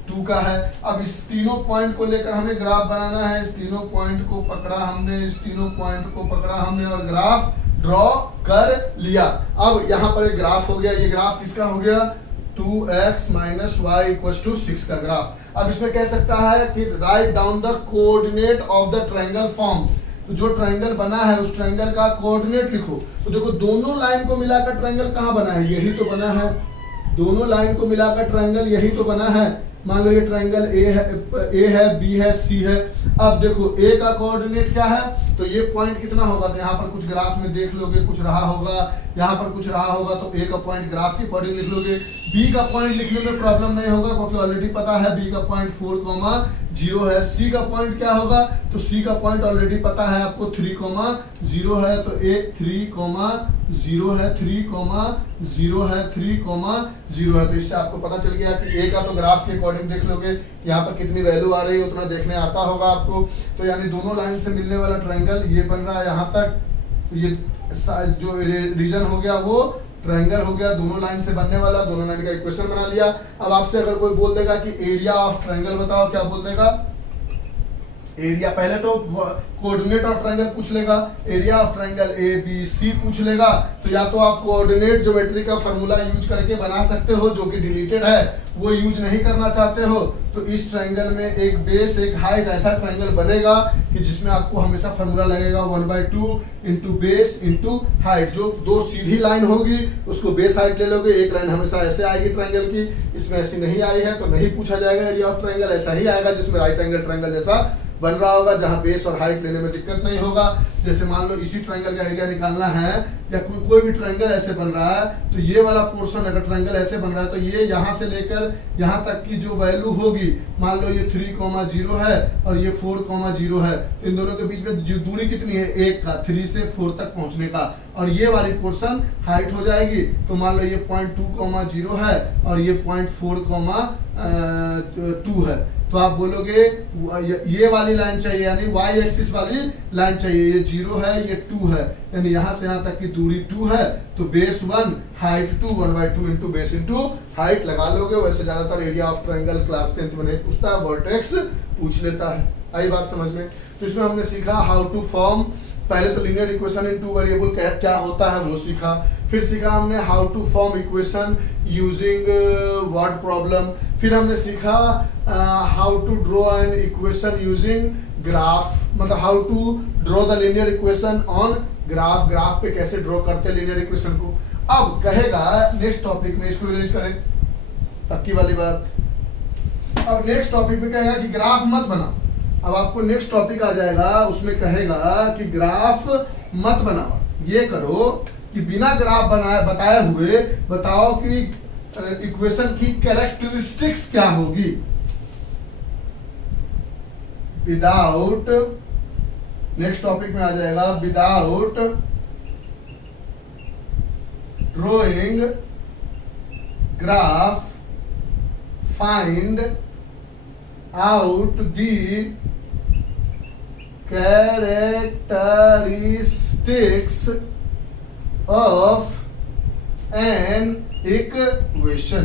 2 का है। अब इस तीनों पॉइंट को लेकर हमें ग्राफ बनाना है। इस तीनों पॉइंट को पकड़ा हमने, इस तीनों पॉइंट को पकड़ा हमने और ग्राफ ड्रॉ कर लिया। अब यहाँ पर एक ग्राफ हो गया, ये ग्राफ किसका हो गया, 2x minus y equal to 6 का ग्राफ। अब इसमें कह सकता है कि write down the coordinate of the triangle form, तो जो ट्रायंगल बना है उस ट्रायंगल का कोऑर्डिनेट लिखो। तो देखो दोनों लाइन को मिलाकर ट्रायंगल कहाँ बना है, यही तो बना है, दोनों लाइन को मिलाकर ट्रायंगल यही तो बना है। मान लो ये ट्रायंगल ए है, बी है, सी है। अब देखो ए का कोऑर्डिनेट क्या है, तो ये पॉइंट कितना होगा, तो यहाँ पर कुछ ग्राफ में देख लोगे कुछ रहा होगा, यहाँ पर कुछ रहा होगा, तो ए का पॉइंट ग्राफ के अकॉर्डिंग लिख लोगे। बी का पॉइंट लिखने में प्रॉब्लम नहीं होगा क्योंकि ऑलरेडी पता है बी का पॉइंट 4, 0 है। सी का पॉइंट क्या होगा, तो सी का पॉइंट ऑलरेडी पता है आपको 3, 0 है, तो ए 3, 0 है, 3, 0 है, 3, 0 है। तो इससे आपको पता चल गया कि ए का तो ग्राफ के अकॉर्डिंग देख लोगे, यहाँ पर कितनी वैल्यू आ रही है उतना देखने आता होगा आपको। तो यानी दोनों लाइन से मिलने वाला ट्रायंगल ये बन रहा है यहाँ तक, ये जो रीजन हो गया वो ट्रायंगल हो गया, दोनों लाइन से बनने वाला, दोनों लाइन का इक्वेशन बना लिया। अब आपसे अगर कोई बोल देगा कि एरिया ऑफ ट्रायंगल बताओ, क्या बोल देगा, एरिया, पहले तो कोऑर्डिनेट ऑफ ट्रायंगल पूछ लेगा, area of triangle A B C पूछ लेगा। तो या तो आप कोऑर्डिनेट ज्योमेट्री का फार्मूला यूज करके बना सकते हो जो कि डिलीटेड है, वो यूज नहीं करना चाहते हो, तो इस ट्रायंगल में एक बेस एक हाइट ऐसा ट्रायंगल बनेगा कि जिसमें आपको हमेशा फार्मूला लगेगा 1/2 इंटू बेस इंटू हाइट। जो दो सीधी लाइन होगी उसको बेस हाइट ले लोगे, एक लाइन हमेशा ऐसे आएगी ट्रायंगल की, इसमें ऐसी नहीं आई है तो नहीं पूछा जाएगा एरिया ऑफ ट्रायंगल, ऐसा ही आएगा जिसमें राइट एंगल ट्रायंगल जैसा बन रहा होगा, जहां बेस और हाइट लेने में दिक्कत नहीं होगा। जैसे मान लो इसी ट्रायंगल का एरिया निकालना है, या कोई भी ट्रायंगल ऐसे बन रहा है, तो ये वाला पोर्शन अगर ट्रायंगल ऐसे बन रहा है तो ये यहाँ से लेकर यहाँ तक की जो वैल्यू होगी, मान लो ये 3, 0 है और ये 4, 0 है, तो इन दोनों के बीच में जो दूरी कितनी है, 1 का, 3 से 4 तक पहुंचने का, और ये वाली पोर्शन हाइट हो जाएगी। तो मान लो ये पॉइंट 2, 0 है और ये पॉइंट 4, 2 है, तो आप बोलोगे ये वाली लाइन चाहिए, यानी y एक्सिस वाली लाइन चाहिए, ये 0 है ये 2 है, यानी यहाँ से यहाँ तक की दूरी 2 है, तो base 1 height 2 1/2 into base into height लगा लोगे। वैसे ज्यादातर area of triangle class 10th में नहीं पूछता है, वर्टेक्स पूछ लेता है। आई बात समझ में। तो इसमें हमने सीखा हाउ टू फॉर्म, पहले तो linear equation in two variable क्या होता है वो सीखा, फिर सीखा हमने how to form equation using word problem, फिर हमने सीखा how to draw an equation using graph, मतलब how to draw the linear equation on graph, graph पे कैसे ड्रॉ करते हैं लीनियर इक्वेशन को। अब कहेगा नेक्स्ट टॉपिक में, इसको इरेज करें, पक्की वाली बात। अब नेक्स्ट टॉपिक में कहेगा कि ग्राफ मत बना, अब आपको नेक्स्ट टॉपिक आ जाएगा, उसमें कहेगा कि ग्राफ मत बनाओ, ये करो कि बिना ग्राफ बनाए बताए हुए बताओ कि इक्वेशन की कैरेक्टरिस्टिक्स क्या होगी, विदाउट, नेक्स्ट टॉपिक में आ जाएगा, without drawing graph find out the characteristics of an equation।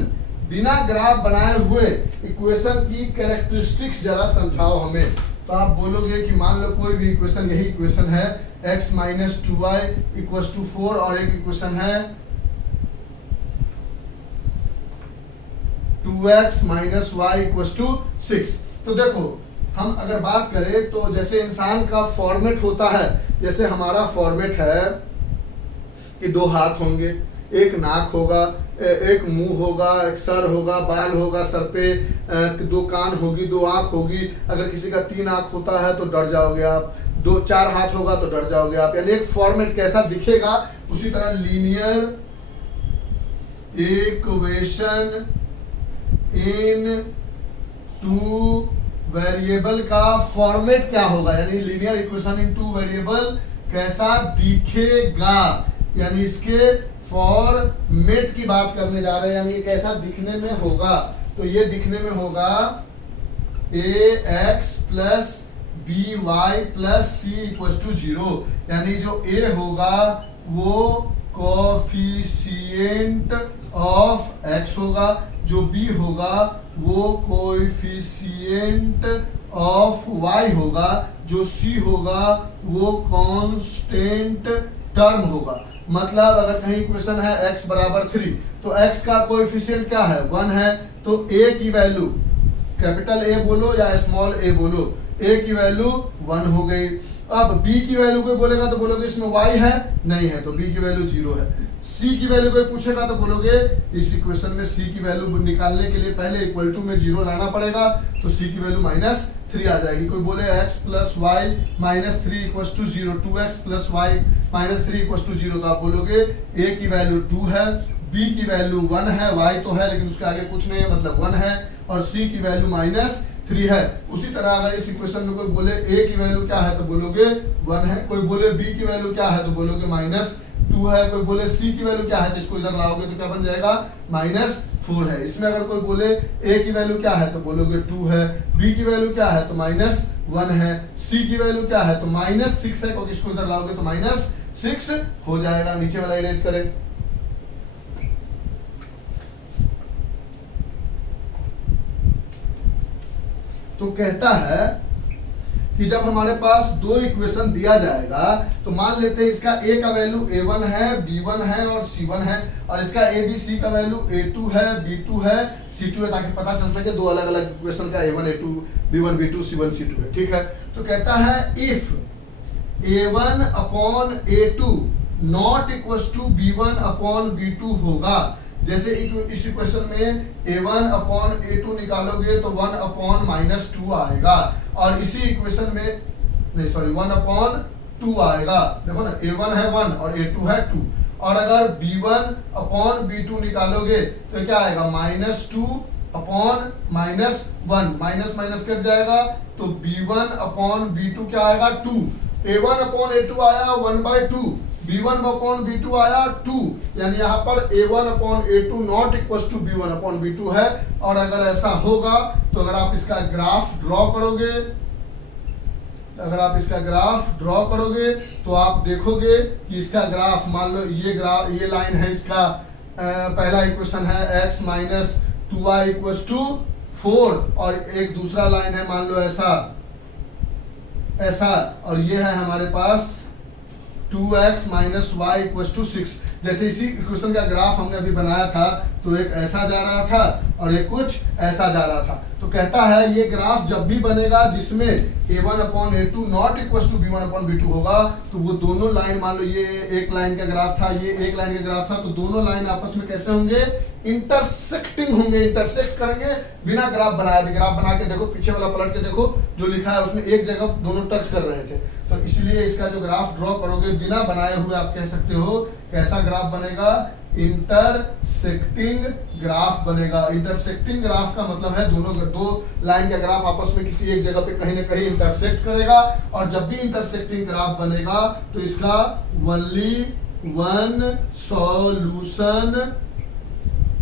बिना ग्राफ बनाए हुए इक्वेशन की कैरेक्टरिस्टिक्स जरा समझाओ हमें। तो आप बोलोगे कि मान लो कोई भी इक्वेशन, यही इक्वेशन है x minus 2y equal to 4, और एक इक्वेशन है 2x minus y equal to 6। तो देखो हम अगर बात करें तो जैसे इंसान का फॉर्मेट होता है, जैसे हमारा फॉर्मेट है कि 2 हाथ होंगे, एक नाक होगा, एक मुंह होगा, एक सर होगा, बाल होगा, सर पे 2 कान होगी, 2 आंख होगी। अगर किसी का 3 आंख होता है तो डर जाओगे आप, दो चार हाथ होगा तो डर जाओगे आप। यानी एक फॉर्मेट कैसा दिखेगा, उसी तरह linear equation in two variable का फॉर्मेट क्या होगा, यानी linear equation in two variable कैसा दिखेगा, यानी इसके फॉर्मेट की बात करने जा रहे हैं, यानी ये कैसा दिखने में होगा। तो ये दिखने में होगा ax plus b y plus c equal to 0, यानी जो a होगा वो कोफिशिएंट ऑफ x होगा, जो b होगा वो कोएफिशिएंट ऑफ y होगा, जो c होगा वो कांस्टेंट टर्म होगा। मतलब अगर कहीं इक्वेशन है x बराबर 3 तो x का कोएफिशिएंट क्या है 1 है, तो a की वैल्यू कैपिटल A बोलो या स्मॉल a बोलो, a की वैल्यू 1 हो गई। अब b की वैल्यू कोई बोलेगा तो बोलोगे इसमें y है, नहीं है तो b की वैल्यू 0 है। c की वैल्यू कोई पूछेगा तो बोलोगे इस इक्वेशन में c की वैल्यू निकालने के लिए पहले इक्वल टू में 0 लाना पड़ेगा, तो c की वैल्यू -3 आ जाएगी। कोई बोले x plus y -3 equal to 0, 2x plus y -3 equal to 0, तो आप बोलोगे a की वैल्यू 2 है, b की वैल्यू 1 है, y तो है लेकिन उसके आगे कुछ नहीं है मतलब 1 है, और c की वैल्यू -3 है। उसी तरह अगर इस इक्वेशन में कोई बोले a की वैल्यू क्या है तो बोलोगे 1 है, कोई बोले b की वैल्यू क्या है तो बोलोगे -2 है, कोई बोले c की वैल्यू क्या है तो इसको इधर लाओगे तो क्या बन जाएगा -4 है। इसमें अगर कोई बोले a की वैल्यू क्या है तो बोलोगे 2 है, b की वैल्यू क्या है तो -1 है, c की वैल्यू क्या है तो -6 है, क्योंकि इसको इधर लाओगे तो -6 हो जाएगा। नीचे वाला इरेज करें। तो कहता है कि जब हमारे पास दो इक्वेशन दिया जाएगा तो मान लेते हैं इसका a का वैल्यू a1 है, b1 है और c1 है, और इसका a b c का वैल्यू a2 है, b2 है, c2 है, ताकि पता चल सके दो अलग अलग इक्वेशन का a1 a2 b1 b2 c1 c2 है। ठीक है, तो कहता है if a1 upon a2 not equal to b1 upon b2 होगा, जैसे इस इक्वेशन में a1 अपॉन a2 निकालोगे तो 1 अपॉन -2 आएगा, और इसी इक्वेशन में नहीं सॉरी 1 अपॉन 2 आएगा। देखो ना a1 है 1 और a2 है 2, और अगर b1 अपॉन b2 निकालोगे तो क्या आएगा -2 अपॉन -1, माइनस माइनस कट जाएगा, तो b1 अपॉन b2 क्या आएगा 2, a1 अपॉन a2 आया 1/2, b1 अपॉन b2 आया 2, यानी यहाँ पर a1 upon a2 not equal to b1 upon b2 है। और अगर ऐसा होगा तो अगर आप इसका ग्राफ ड्रॉ करोगे, अगर आप इसका ग्राफ ड्रॉ करोगे तो आप देखोगे कि इसका ग्राफ मान लो ये लाइन है, इसका पहला इक्वेशन है x minus 2y equal to 4, और एक दूसरा लाइन है मान लो ऐसा, और ये है हमारे पास 2x minus y equal to 6। जैसे इसी इक्वेशन का ग्राफ हमने अभी बनाया था तो एक ऐसा जा रहा था और एक कुछ ऐसा जा रहा था। तो कहता है ये ग्राफ जब भी बनेगा जिसमें a1 upon a2 not equal to b1 upon b2 होगा, तो वो दोनों लाइन, मान लो ये एक लाइन का ग्राफ था, ये एक लाइन का ग्राफ था, तो दोनों लाइन आपस में कैसे होंगे, इंटरसेक्टिंग होंगे, इंटरसेक्ट करेंगे बिना ग्राफ बनाए। ग्राफ बना के देखो, पीछे वाला पलट के देखो, जो लिखा है उसमें एक जगह दोनों टच कर रहे थे, तो इसलिए इसका जो ग्राफ ड्रॉ करोगे बिना बनाए हुए आप कह सकते हो कैसा ग्राफ बनेगा, इंटरसेक्टिंग ग्राफ बनेगा। इंटरसेक्टिंग ग्राफ का मतलब है दो लाइन का ग्राफ आपस में किसी एक जगह पे कहीं ना कहीं इंटरसेक्ट करेगा, और जब भी इंटरसेक्टिंग ग्राफ बनेगा तो इसका only one solution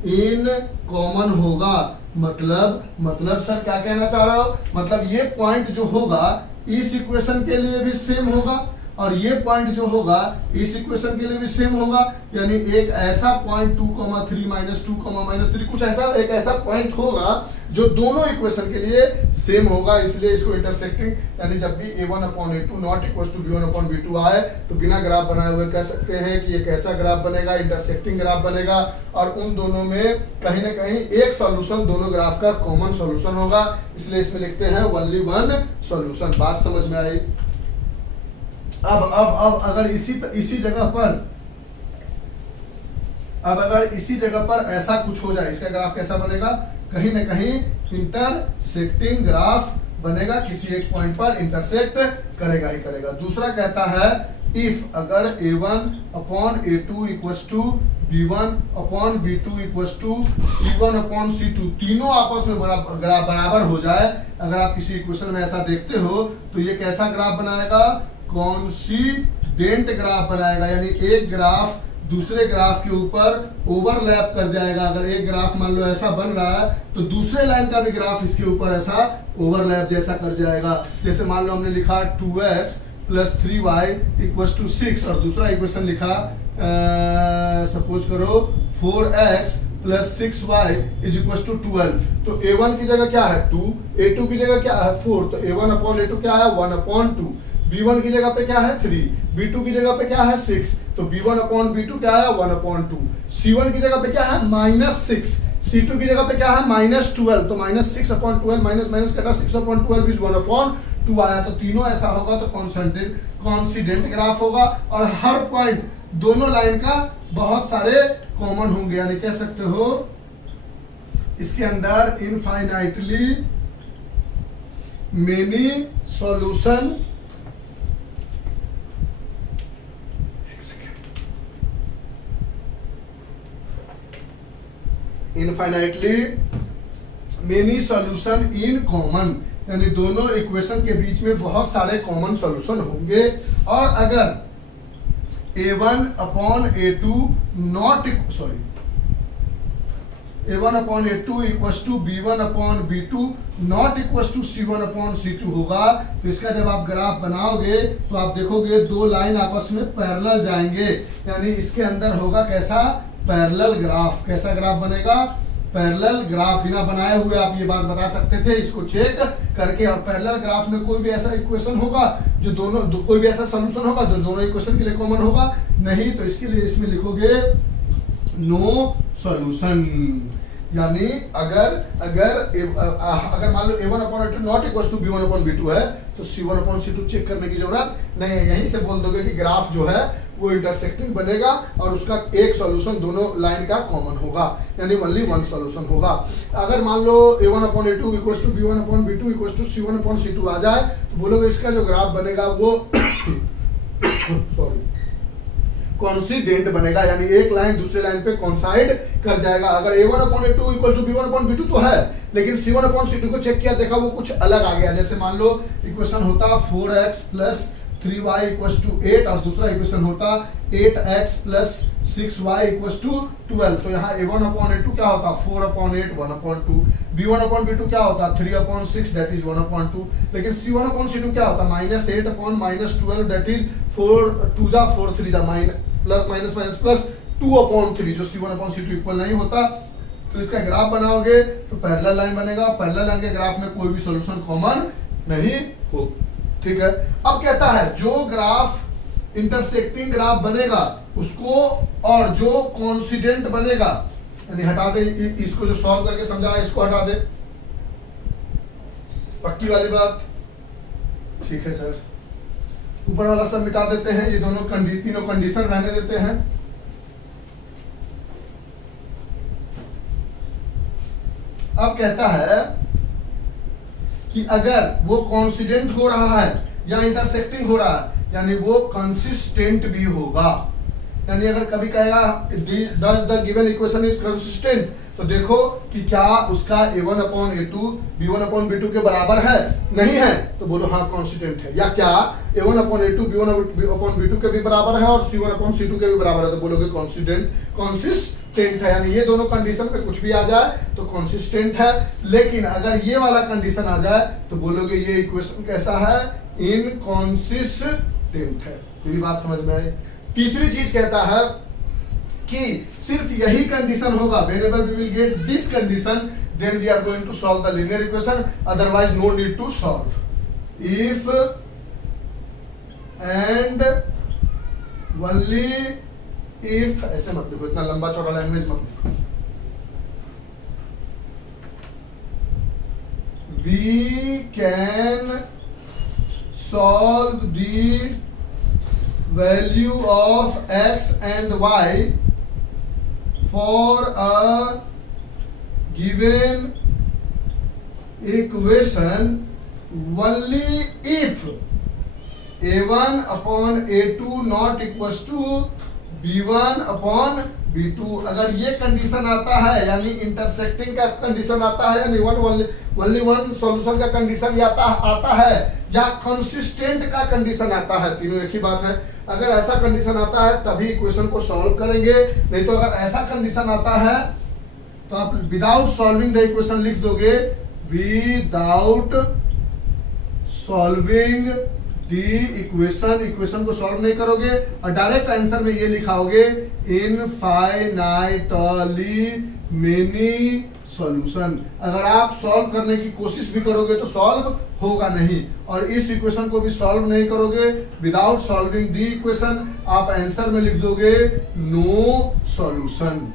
in common होगा। मतलब सर क्या कहना चाह रहे हो, मतलब ये पॉइंट जो होगा इस इक्वेशन के लिए भी सेम होगा, और ये पॉइंट जो होगा इस इक्वेशन के लिए भी सेम होगा, यानी एक ऐसा पॉइंट 2, 3 -2, -3 कुछ ऐसा एक ऐसा पॉइंट होगा जो दोनों इक्वेशन के लिए सेम होगा, इसलिए इसको इंटरसेक्टिंग, यानी जब भी a1 upon a2 not equal to b1 upon b2 आए तो बिना ग्राफ बनाए हुए कह सकते हैं कि ये कैसा ग्राफ बनेगा, इंटरसेक्टिंग ग्राफ बनेगा, और उन दोनों में कहीं ना कहीं एक सॉल्यूशन दोनों ग्राफ का कॉमन सॉल्यूशन होगा, इसलिए इसमें लिखते हैं ओनली वन सॉल्यूशन। बात समझ में आई। अब अगर इसी जगह पर ऐसा कुछ हो जाए, इसका ग्राफ कैसा बनेगा, कहीं ना कहीं इंटरसेक्टिंग ग्राफ बनेगा, किसी एक पॉइंट पर इंटरसेक्ट करेगा ही करेगा। दूसरा कहता है इफ अगर a1 upon a2 equals to b1 upon b2 equals to c1 upon c2 तीनों आपस में बराबर हो जाए। अगर आप किसी इक्वेशन में ऐसा देखते हो तो ये कैसा ग्राफ बनाएगा, कॉन्सिडेंट ग्राफ बनाएगा, यानी एक ग्राफ दूसरे ग्राफ के ऊपर ओवरलैप कर जाएगा। अगर एक ग्राफ मान लो ऐसा बन रहा है तो दूसरे लाइन का भी ग्राफ इसके ऊपर ऐसा ओवरलैप जैसा कर जाएगा। जैसे मान लो हमने लिखा 2x plus 3y equals to 6 और दूसरा इक्वेशन लिखा सपोज करो 4x plus 6y is equals to 12। तो a1 की जगह क्या है 2, a2 की जगह क्या है 4, तो a1 अपॉन a2 क्या है 1 अपॉन 2, b1 की जगह पे क्या है 3, b2 की जगह पे क्या है 6, तो b1 अपॉन b2 क्या है 1 अपॉन 2, c1 की जगह पे क्या है -6, c2 की जगह पे क्या है -12, तो -6 अपॉन 12 माइनस कटा 6 अपॉन 12 इज 1 अपॉन 2 आया। तो तीनों ऐसा होगा तो कॉन्सिडेंट ग्राफ होगा और हर पॉइंट दोनों लाइन का बहुत सारे कॉमन होंगे, यानी कह सकते हो इसके अंदर infinitely many solution infinitely many solution in common, यानी दोनों इक्वेशन के बीच में बहुत सारे कॉमन सॉल्यूशन होंगे। और अगर a1 upon a2 not a1 upon a2 equals to b1 upon b2 not equals to c1 upon c2 होगा, तो इसका जब आप ग्राफ बनाओगे तो आप देखोगे दो लाइन आपस में पैरेलल जाएंगे, यानी इसके अंदर होगा कैसा पैरेलल ग्राफ। कैसा ग्राफ बनेगा, पैरेलल ग्राफ। बिना बनाए हुए आप ये बात बता सकते थे, इसको चेक करके। और पैरेलल ग्राफ में कोई भी ऐसा इक्वेशन होगा जो कोई भी ऐसा सॉल्यूशन होगा जो दोनों इक्वेशन के लिए कॉमन होगा नहीं, तो इसके लिए इसमें लिखोगे नो सॉल्यूशन। यानी अगर मान लो a1 upon a2 not equal to b1 upon b2 है तो c1 अपॉन c2 चेक करने की जरूरत नहीं है, यहीं से बोल दोगे कि ग्राफ जो है वो इंटरसेक्टिंग बनेगा और उसका एक सॉल्यूशन दोनों लाइन का कॉमन होगा, यानी ओनली वन सॉल्यूशन होगा। अगर मान लो a1 upon a2 equal to b1 upon b2 equal to c1 upon c2 आ जाए तो बोलोगे इसका जो ग्राफ बनेगा वो सॉरी कॉन्सिडेंट बनेगा, यानी एक लाइन दूसरे लाइन पे कॉन्साइड कर जाएगा। अगर a1 upon a2 equal to b1 upon b2 तो है, लेकिन c1 अपॉन c2 को चेक किया देखा वो कुछ अलग आ गया। जैसे मान लो इक्वेशन होता 4x plus 3y equals to 8 और दूसरा इक्वेशन होता 8x plus 6y equals to 12, तो यहाँ a1 अपॉन a2 क्या होता 4 upon 8 1 upon 2, b1 upon b2 क्या होता 3 अपॉन 6 दैट इज 1 अपॉन 2, लेकिन c1 अपॉन c2 क्या होता -8 अपॉन -12 दैट इज 4 2 जा 4 3 जा plus minus minus plus 2 upon 3 जो c1 अपॉन c2 इक्वल नहीं होता। तो इसका ग्राफ बनाओगे तो पैरेलल लाइन बनेगा, पैरेलल लाइन के ग्राफ में कोई भी सॉल्यूशन कॉमन नहीं हो, ठीक है। अब कहता है जो ग्राफ इंटरसेक्टिंग ग्राफ बनेगा उसको और जो कॉन्सिडेंट बनेगा, यानी हटा दे इसको, जो सॉल्व करके समझा इसको हटा दे, पक्की वाली बात, ठीक है सर। ऊपर वाला सब मिटा देते हैं, ये दोनों तीनों कंडीशन रहने देते हैं। अब कहता है कि अगर वो कॉन्सिडेंट हो रहा है या इंटरसेक्टिंग हो रहा है, यानी वो कंसिस्टेंट भी होगा। यानी अगर कभी कहेगा does the given equation is consistent, तो देखो कि क्या उसका a1 upon a2 b1 upon b2 के बराबर है, नहीं है तो बोलो हाँ कॉन्सिस्टेंट है। या क्या a1 upon a2 b1 upon b2 के भी बराबर है और c1 अपॉन c2 के भी बराबर है, तो बोलोगे कंसिस्टेंट है। यानी ये दोनों कंडीशन पे कुछ भी आ जाए तो कंसिस्टेंट है। लेकिन अगर ये वाला कंडीशन आ जाए तो बोलोगे ये इक्वेशन कैसा है, इनकॉन्सिस्टेंट है। ये बात समझ में आई। तीसरी चीज कहता है कि सिर्फ यही कंडीशन होगा, whenever we will get this condition then we are going to solve the linear equation, otherwise no need to solve. If and only if, ऐसे मत लिखो, इतना लंबा चौड़ा लैंग्वेज मत लिखो। We can solve the value of x and y for a given equation only if a1 upon a2 not equals to b1 upon b2। अगर ये कंडीशन आता है यानी इंटरसेक्टिंग का कंडीशन आता है, यानी ओनली वन सॉल्यूशन का कंडीशन आता है या कंसिस्टेंट का कंडीशन आता है, तीनों एक ही बात है। अगर ऐसा कंडीशन आता है तभी इक्वेशन को सॉल्व करेंगे, नहीं तो अगर ऐसा कंडीशन आता है तो आप विदाउट सॉल्विंग द इक्वेशन लिख दोगे, विदाउट सॉल्विंग दी इक्वेशन को सॉल्व नहीं करोगे और डायरेक्ट आंसर में ये लिखाओगे इनफाइनाइटली मेनी सॉल्यूशन। अगर आप सॉल्व करने की कोशिश भी करोगे तो सॉल्व होगा नहीं, और इस इक्वेशन को भी सॉल्व नहीं करोगे, विदाउट सॉल्विंग दी इक्वेशन आप आंसर में लिख दोगे नो सॉल्यूशन।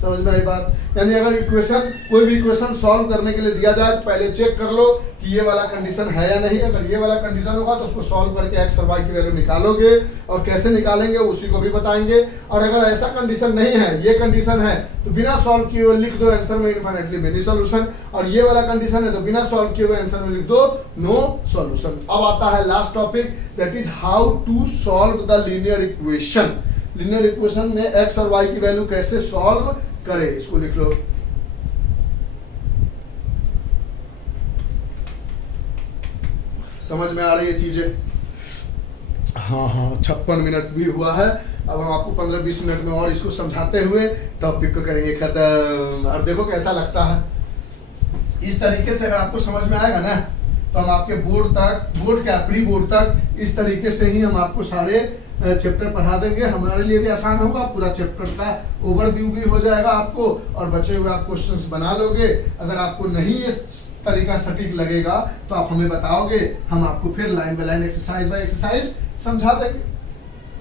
समझ में आई बात? यानी अगर इक्वेशन कोई भी इक्वेशन सॉल्व करने के लिए दिया जाए तो पहले चेक कर लो कि ये वाला कंडीशन है या नहीं। अगर ये वाला कंडीशन होगा तो उसको सॉल्व करके एक्स और वाई की वैल्यू निकालोगे, और कैसे निकालेंगे उसी को भी बताएंगे। और अगर ऐसा कंडीशन नहीं है, ये कंडीशन है, तो बिना सॉल्व किए हुए लिख दो आंसर में इनफाइनाइटली मेनी सॉल्यूशन, और ये वाला कंडीशन है तो बिना सॉल्व किए हुए आंसर में लिख दो नो सॉल्यूशन। अब आता है last topic, that is how to solve the linear equation. Linear equation में एक्स और वाई की वैल्यू कैसे सॉल्व करें, इसको लिख लो। समझ में आ रही है चीजें? हाँ 56 मिनट भी हुआ है। अब हम आपको 15-20 मिनट में और इसको समझाते हुए टॉपिक को करेंगे खत्म। और देखो कैसा लगता है। इस तरीके से अगर आपको समझ में आएगा ना तो हम आपके बोर्ड क्या प्री बोर्ड तक इस तरीके से ही हम आपको सारे चैप्टर पढ़ा देंगे। हमारे लिए भी आसान होगा, पूरा चैप्टर का ओवरव्यू भी हो जाएगा आपको, और बचे हुए आप क्वेश्चंस बना लोगे। अगर आपको नहीं ये तरीका सटीक लगेगा तो आप हमें बताओगे, हम आपको फिर line by line exercise by exercise समझा देंगे।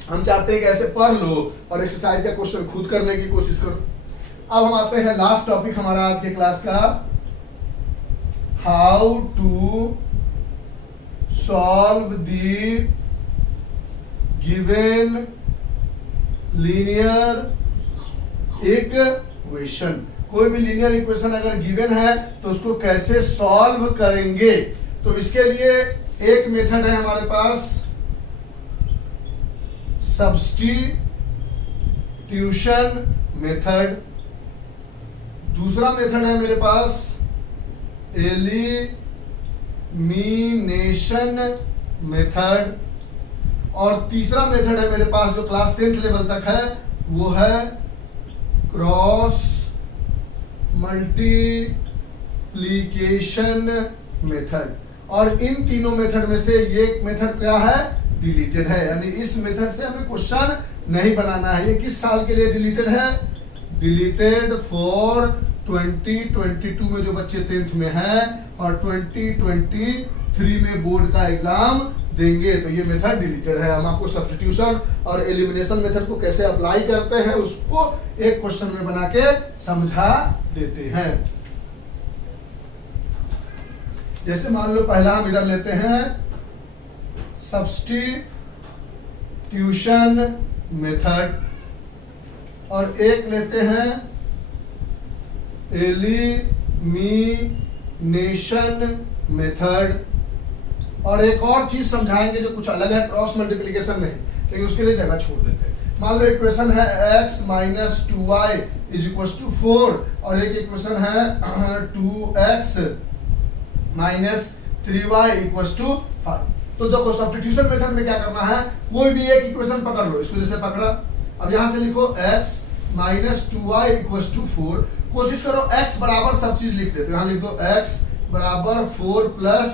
हम चाहते हैं कि ऐसे पढ़ लो और एक्सरसाइज का क्वेश्चन खुद करने की कोशिश करो। अब हम आते हैं लास्ट टॉपिक हमारा आज के क्लास का, how to solve the given linear equation. कोई भी लीनियर इक्वेशन अगर गिवन है तो उसको कैसे सॉल्व करेंगे। तो इसके लिए एक मेथड है हमारे पास, सब्स्टिट्यूशन मेथड। दूसरा मेथड है मेरे पास एलिमिनेशन मेथड, और तीसरा मेथड है मेरे पास जो क्लास 10th लेवल तक है, वो है क्रॉस मल्टीप्लिकेशन मेथड। और इन तीनों मेथड में से ये मेथड क्या है, डिलीटेड है, यानी इस मेथड से हमें क्वेश्चन नहीं बनाना है। ये किस साल के लिए डिलीटेड है, डिलीटेड फॉर 2022 में जो बच्चे 10th में हैं और 2023 में बोर्ड का एग्जाम देंगे, तो ये मेथड डिलीटेड है। हम आपको सब्स्टिट्यूशन और एलिमिनेशन मेथड को कैसे अप्लाई करते हैं उसको एक क्वेश्चन में बना के समझा देते हैं। जैसे मान लो पहला हम इधर लेते हैं सब्स्टिट्यूशन मेथड, और एक लेते हैं एलिमिनेशन मेथड, और एक और चीज समझाएंगे जो कुछ अलग है क्रॉस मल्टीप्लिकेशन में, लेकिन उसके लिए जगह छोड़ देते हैं। मान लो इक्वेशन है x minus 2y is equal to 4, और एक इक्वेशन है 2x minus 3y equal to 5। तो देखो सब्स्टिट्यूशन मेथड में क्या करना है, कोई भी एक इक्वेशन पकड़ लो, इसको जैसे पकड़ा, अब यहां से लिखो x minus 2y equal to 4। कोशिश करो x बराबर सब चीज लिख देते हो, यहां लिख दो x बराबर 4 प्लस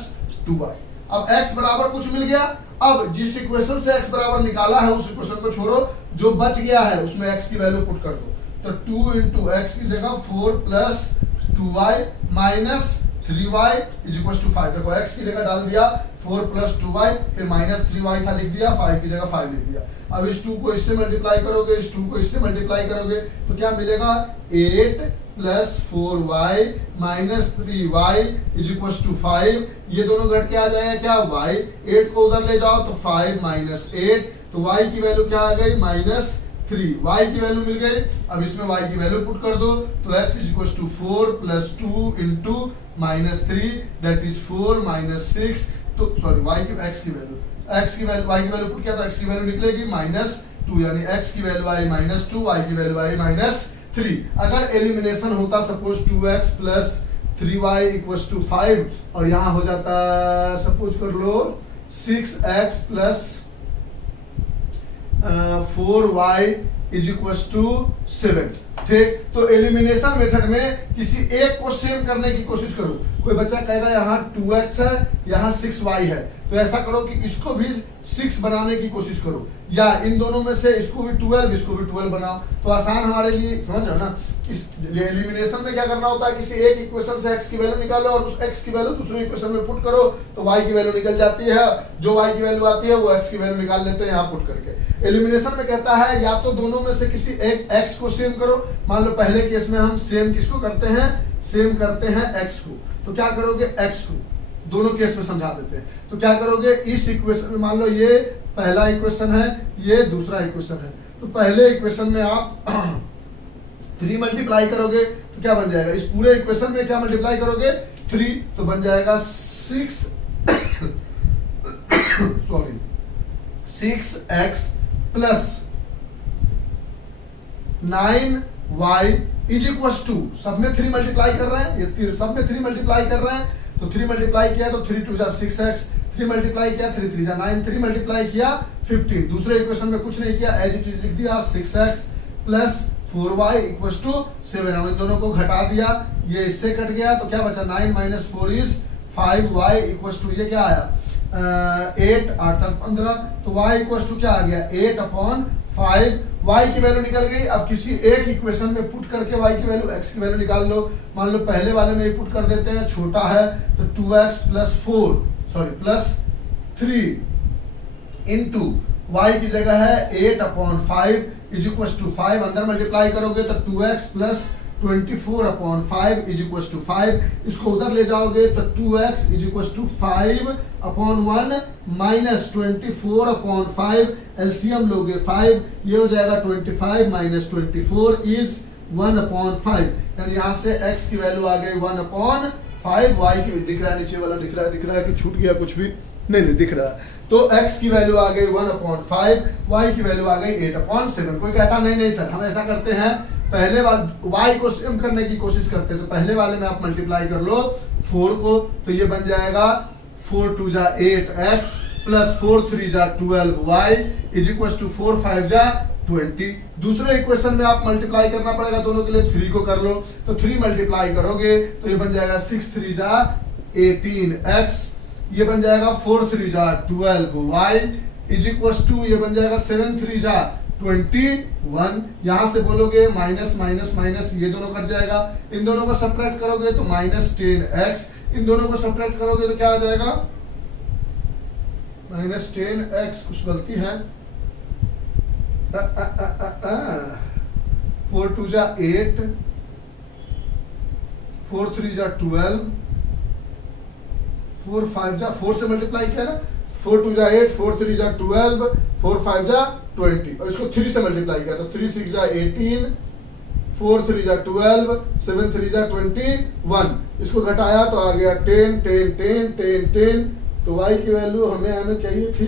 2y। अब x बराबर कुछ मिल गया, अब जिस इक्वेशन से x बराबर निकाला है उस इक्वेशन को छोड़ो, जो बच गया है उसमें x की वैल्यू पुट कर दो। तो 2 इंटू एक्स की जगह 4 plus 2y minus 3y is equal to 5। देखो x की जगह डाल दिया 4 प्लस 2y, फिर माइनस 3y था लिख दिया, 5 की जगह 5 लिख दिया। अब इस 2 को इससे मल्टीप्लाई करोगे, इस 2 को इससे मल्टीप्लाई करोगे तो क्या मिलेगा, 8 plus 4y minus 3y is equal to 5। ये दोनों घट के आ जाएगा क्या, y। 8 को उधर ले जाओ तो 5 माइनस 8, तो y की वैल्यू क्या आ गई, माइनस 3, y की वैल्यू मिल गई। अब इसमें y की वैल्यू पुट कर दो तो x is equal to 4 plus 2 into -3 that is 4 -6। तो सॉरी x की वैल्यू y की वैल्यू पुट किया तो x की वैल्यू निकलेगी -2, यानी x की वैल्यू आई -2, y की वैल्यू आई -3। अगर एलिमिनेशन होता suppose 2x plus 3y equals to 5 और यहाँ हो जाता सपोज कर लो 6x plus 4y is equals to 7। ठीक, तो एलिमिनेशन मेथड में किसी एक को सेम करने की कोशिश करो। कोई बच्चा कहेगा यहाँ 2x है, यहाँ 6y है, तो ऐसा करो कि इसको भी 6 बनाने की कोशिश करो, या इन दोनों में से इसको भी 12 इसको भी 12 बनाओ, तो आसान हमारे लिए, समझ रहे हो ना। इस एलिमिनेशन में क्या करना होता है, किसी एक इक्वेशन से x की वैल्यू निकालो और उस x की वैल्यू दूसरे इक्वेशन में पुट करो तो y की वैल्यू निकल जाती है। जो y की वैल्यू आती है वो x की वैल्यू निकाल लेते हैं यहाँ पुट करके। एलिमिनेशन में कहता है या तो दोनों में से किसी एक x को सेम करो। मान लो पहले केस में हम सेम किसको करते हैं, सेम करते हैं x को, तो क्या करोगे x को, दोनों केस में समझा देते हैं। तो क्या करोगे, इस इक्वेशन में मान लो ये पहला इक्वेशन है, ये दूसरा इक्वेशन है, तो पहले इक्वेशन में आप 3 मल्टीप्लाई करोगे तो क्या बन जाएगा, इस पूरे इक्वेशन में क्या मल्टीप्लाई करोगे 3, तो बन जाएगा 6 sorry 6x plus 9y is equal to, सब में 3 मल्टीप्लाई कर रहे हैं, ये सब में 3 मल्टीप्लाई कर रहे हैं, तो 3 मल्टीप्लाई किया तो 3 2 6x, 3 मल्टीप्लाई किया 3 3 9, 3 मल्टीप्लाई किया 15। दूसरे इक्वेशन में कुछ नहीं किया, एज इट इज लिख दिया 6x plus 4y equal to 7। हम इन दोनों को घटा दिया, ये इससे कट गया तो क्या बचा 9 minus 4 is 5y equal to, ये क्या आया 8 8 7 15, तो y इक्वल टू क्या आ गया 8/5। y की वैल्यू निकल गई। अब किसी एक इक्वेशन में पुट करके y की वैल्यू x की वैल्यू निकाल लो। मान लो पहले वाले में पुट कर देते हैं, छोटा है तो 2x प्लस 3 इंटू y की जगह है 8/5 इज इक्वल टू 5, अंदर मल्टीप्लाई करोगे तो 2x plus 24/5 is equal to 5, इसको उधर ले जाओगे तो 2x is equal to 5/1 minus 24/5, LCM लोगे 5, ये हो जाएगा 25 माइनस 24 इज 1/5, यानी यहाँ से x की वैल्यू आ गई 1/5, y की दिख रहा है, नीचे वाला दिख रहा है कि छूट गया कुछ भी नहीं दिख रहा है। तो x की वैल्यू आ गई 1/5, y की वैल्यू आ गई 8/7। कोई कहता नहीं सर हम ऐसा करते हैं, पहले वाले y को सेम करने की कोशिश करते हैं, तो पहले वाले में आप मल्टीप्लाई कर लो 4 को, तो ये बन जाएगा 4 2 जा 8x प्लस 4 3 जा 12y इज इक्वल टू 4 5 जा 20। दूसरे इक्वेशन में आप मल्टीप्लाई करना पड़ेगा दोनों के लिए, 3 को कर लो, तो 3 मल्टीप्लाई करोगे तो ये बन जाएगा 6 3 जा 18x, ये बन जाएगा 4 3 जा 12y इज इक्वल टू, ये बन जाएगा 7 3 जा 21। यहां से बोलोगे माइनस माइनस माइनस, ये दोनों कट जाएगा, इन दोनों को सब्ट्रैक्ट करोगे तो माइनस 10x, इन दोनों को सब्ट्रैक्ट करोगे तो क्या आ जाएगा माइनस 10x, कुछ गलती है 4 2 जा 8, 4 3 जा 12, 4 5 जा 4 से मल्टीप्लाई किया ना, 4 2 जा 8, 4 3 जा 12, 4 5 जा 20, और इसको 3 से मल्टीप्लाई किया तो 3 6 जा 18, 4 3 जा 12, 7 3 जा 21, इसको घटाया तो आ गया 10 10 10 10 10, तो y की वैल्यू हमें आना चाहिए थी,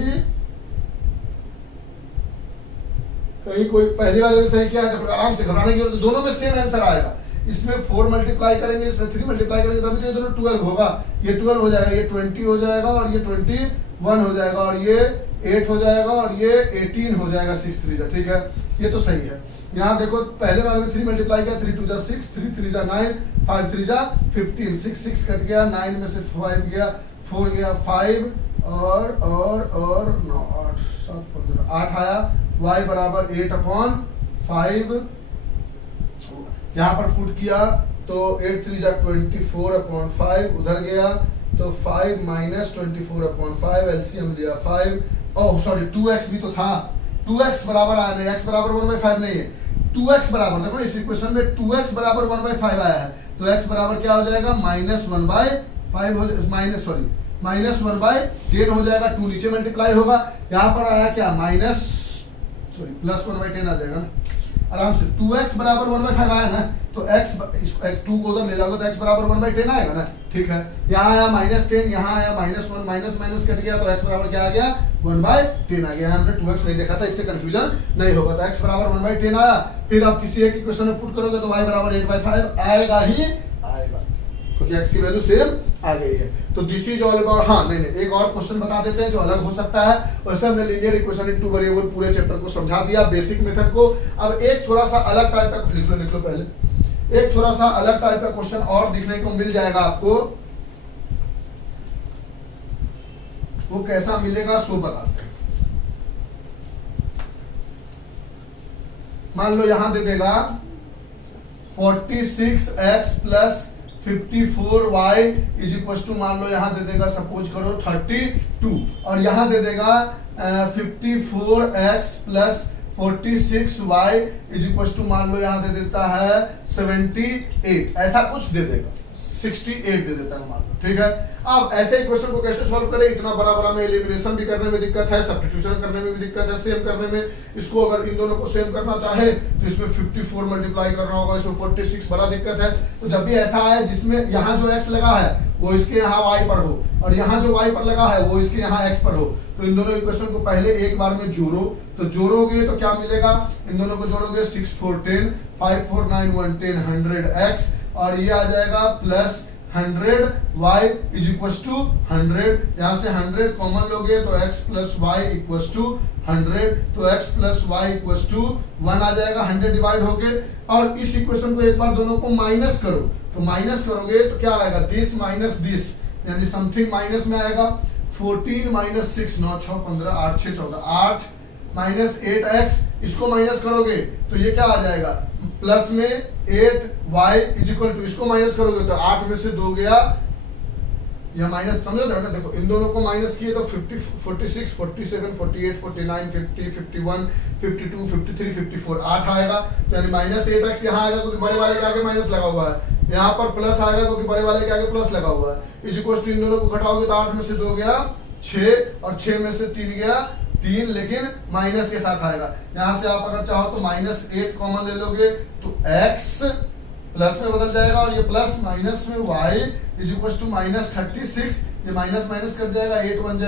कहीं कोई पहले वाले में सही किया है तो आराम से घबराने की जरूरत, दोनों में सेम आंसर आएगा। इसमें 4 मल्टीप्लाई करेंगे, इसमें 3 मल्टीप्लाई करेंगे, तभी तो ये दोनों 12 होगा, ये 12 हो जाएगा, ये 20 हो जाएगा, और ये 21 हो जाएगा, और ये 8 हो जाएगा, और ये 18 हो जाएगा 6 3 जा, ठीक है, ये तो सही है। यहाँ देखो पहले वाले में 3 मल्टीप्लाई किया, 3 2 जा 6, 3 3 जा 9, 5 3 जा 15, 6 6 कट गया, 9 में से 5 गया, 4 गया 5, और 9 8 7 15 8 आया, y बराबर 8/5, यहाँ पर पुट किया तो 8 3 जा 24/5, उधर गया तो 5 माइनस 24/5, एलसीएम लिया 5, ओह सॉरी 2x भी तो था, 2x बराबर आया नहीं, x बराबर 1/5 नहीं है, 2x बराबर, देखो इस इक्वेशन में 2x बराबर 1/5 आया है, तो x बराबर क्या हो जाएगा -1/5 हो, माइनस 1/10 हो जाएगा, 2 नीचे मल्टीप्लाई होगा, यहाँ पर आया क्या सॉरी प्लस 1/10 आ जाएगा ना आराम से। 2x बराबर 1/5 आया ना, तो x 2 को उधर ले जाओगे तो x बराबर 1/10 आएगा ना। ठीक है, यहाँ आया -10, यहाँ आया -1, माइनस माइनस कट गया तो x बराबर क्या आ गया 1/10 आ गया। हमने 2x नहीं देखा था, इससे कंफ्यूजन नहीं होगा। तो x बराबर 1/10 आया। फिर आप किसी एक इक्वेशन में पुट करोगे तो y बराबर 8/5 आएगा ही आएगा, क्योंकि x की वैल्यू सेम आ गई है। तो दिस इज ऑल अबाउट, हाँ नहीं एक और क्वेश्चन बता देते हैं जो अलग हो सकता है। वैसे हमने linear equation in two variable पूरे चैप्टर को समझा दिया, बेसिक मेथड को। अब एक थोड़ा सा अलग टाइप का लिख लो पहले, एक थोड़ा सा अलग टाइप का क्वेश्चन और दिखने को मिल जाएगा आपको। वो कैसा मिलेगा सो बताते हैं। मान लो यहां दे देगा 46x plus 54y is equal to, मान लो यहां दे देगा सपोज करो 32, और यहां दे देगा 54x plus 46y is equal to, मान लो यहां दे देता है 78, ऐसा कुछ दे देगा, 68 दे देता है मान लो। ठीक है, अब ऐसे इक्वेशन को कैसे सॉल्व करें, इतना बड़ा बड़ा में एलिमिनेशन भी करने में दिक्कत है, सब्स्टिट्यूशन करने में भी दिक्कत है, सेम करने में। इसको अगर इन दोनों को सेम करना चाहे तो इसमें 54 मल्टीप्लाई करना होगा, इसमें 46 बड़ा दिक्कत है। तो जब भी ऐसा आए जिसमें यहाँ जो x लगा है वो इसके यहाँ y पर हो, और यहाँ जो y पर लगा है वो इसके यहाँ x पर हो, तो इन दोनों इक्वेशन को पहले एक बार में जोड़ो। तो जोड़ोगे तो क्या मिलेगा, इन दोनों को जोड़ोगे 6 4 10, 5 4 9 1 10, 100x, और ये आ जाएगा plus 100y is equal to 100। यहाँ से 100 कॉमन लोगे तो x plus y equal to 100, तो x plus y equal to 1 आ जाएगा 100 डिवाइड होके। और इस इक्वेशन को एक बार दोनों को माइनस करो, तो माइनस करोगे तो क्या आएगा, दिस माइनस दिस, यानी समथिंग माइनस में आएगा। 14 माइनस 6, 9 6 15, 8 6 14, 8 माइनस 8x, इसको माइनस करोगे तो ये क्या आ जाएगा, प्लस में 8y इज इक्वल टू, इसको माइनस करोगे तो 8 में से 2 गया, यह माइनस समझ रहे हो ना। देखो इन दोनों को माइनस किए तो 50 46 47 48 49 50 51 52 53 54 8 आएगा, तो यानी माइनस 8x यहाँ आएगा क्योंकि बड़े वाले के आगे माइनस लगा हुआ है, यहाँ पर प्लस आएगा क्योंकि बड़े वाले के आगे प्लस लगा हुआ है। इज इक्वल टू इन दोनों को घटाओगे तो 8 में से 2 गया 6, और 6 में से 3 गया 3, लेकिन माइनस के साथ आएगा। यहाँ से आप अगर चाहो तो माइनस 8 कॉमन ले लोगे तो x प्लस में बदल जाएगा, और ये प्लस माइनस में y is equal to minus 36, ये माइनस माइनस कर जाएगा, 8 1 जा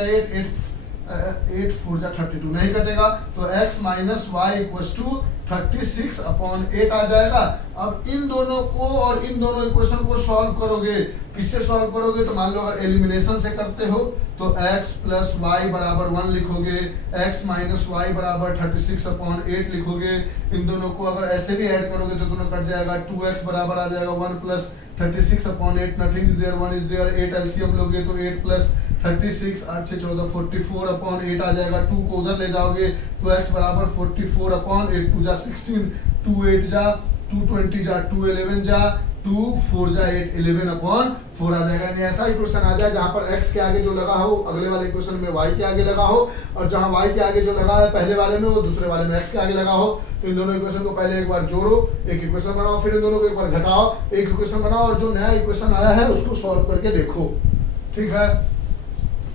8 4 जा 32 नहीं कटेगा, तो x minus y equal to 36 upon 8 आ जाएगा। अब इन दोनों को और इन दोनों इक्वेशन को सॉल्व करोगे, किससे सॉल्व करोगे, तो मान लो अगर एलिमिनेशन से करते हो तो x प्लस वाई बराबर 1 लिखोगे, x माइनस वाई बराबर 36 अपॉन 8 लिखोगे। इन दोनों को अगर ऐसे भी ऐड करोगे तो दोनों कट जाएगा, 2x बराबर आ जाएगा 1 plus 36 upon 8, nothing is there, 1 is there, 8 LCM लोगे तो 8 प्लस 36, 8 से 14 44 अपॉन 8 आ जाएगा। 2 को उधर ले जाओगे तो x बराबर 44 अपॉन 8, 2 जा 16, 2 8 जा 2 20 जा 2 11 जा 2 4 जा 8, 11 अपॉन 4 आ जाएगा। यानी ऐसा इक्वेशन आ जाए जहां पर x के आगे जो लगा हो अगले वाले इक्वेशन में y के आगे लगा हो, और जहां y के आगे जो लगा है पहले वाले में वो दूसरे वाले में x के आगे लगा हो। तो इन दोनों इक्वेशन को पहले एक बार जोड़ो, एक इक्वेशन बनाओ, फिर इन दोनों को एक बार घटाओ, एक इक्वेशन बनाओ, और जो नया इक्वेशन आया है उसको सॉल्व करके देखो। ठीक है,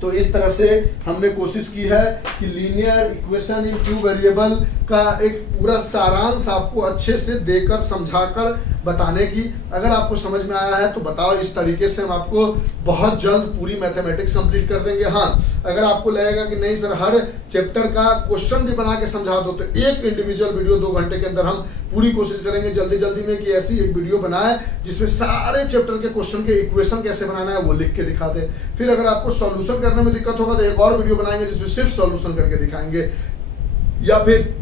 तो इस तरह से हमने कोशिश की है कि linear equation in two variable का एक पूरा सारांश आपको अच्छे से देकर समझाकर बताने की। अगर आपको समझ में आया है तो बताओ, इस तरीके से हम आपको बहुत जल्द पूरी मैथमेटिक्स कंप्लीट कर देंगे। हाँ, अगर आपको लगेगा कि नहीं सर हर चैप्टर का क्वेश्चन भी बना के समझा दो, तो एक इंडिविजुअल वीडियो 2 घंटे के अंदर हम पूरी कोशिश करेंगे जल्दी जल्दी में कि ऐसी एक वीडियो बनाए जिसमें सारे चैप्टर के क्वेश्चन के इक्वेशन कैसे बनाना है वो लिख के दिखा दे। फिर अगर आपको सॉल्यूशन करने में दिक्कत होगा तो एक और वीडियो बनाएंगे जिसमें सिर्फ सॉल्यूशन करके दिखाएंगे, या फिर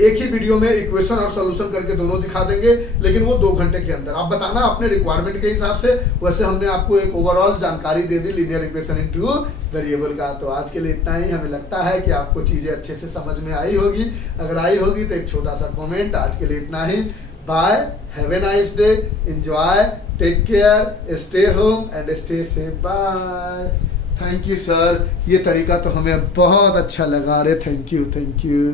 एक ही वीडियो में इक्वेशन और सॉल्यूशन करके दोनों दिखा देंगे, लेकिन वो 2 घंटे के अंदर। आप बताना अपने रिक्वायरमेंट के हिसाब से। वैसे हमने आपको एक ओवरऑल जानकारी दे दी linear equation in two variable का। तो आज के लिए इतना ही। हमें लगता है कि आपको चीजें अच्छे से समझ में आई होगी। अगर आई होगी तो एक छोटा सा कमेंट। आज के लिए इतना ही। Bye, have a nice day, enjoy, take care, stay home and stay safe. Bye. Thank you sir, ये तरीका तो हमें बहुत अच्छा लगा। रे थैंक यू।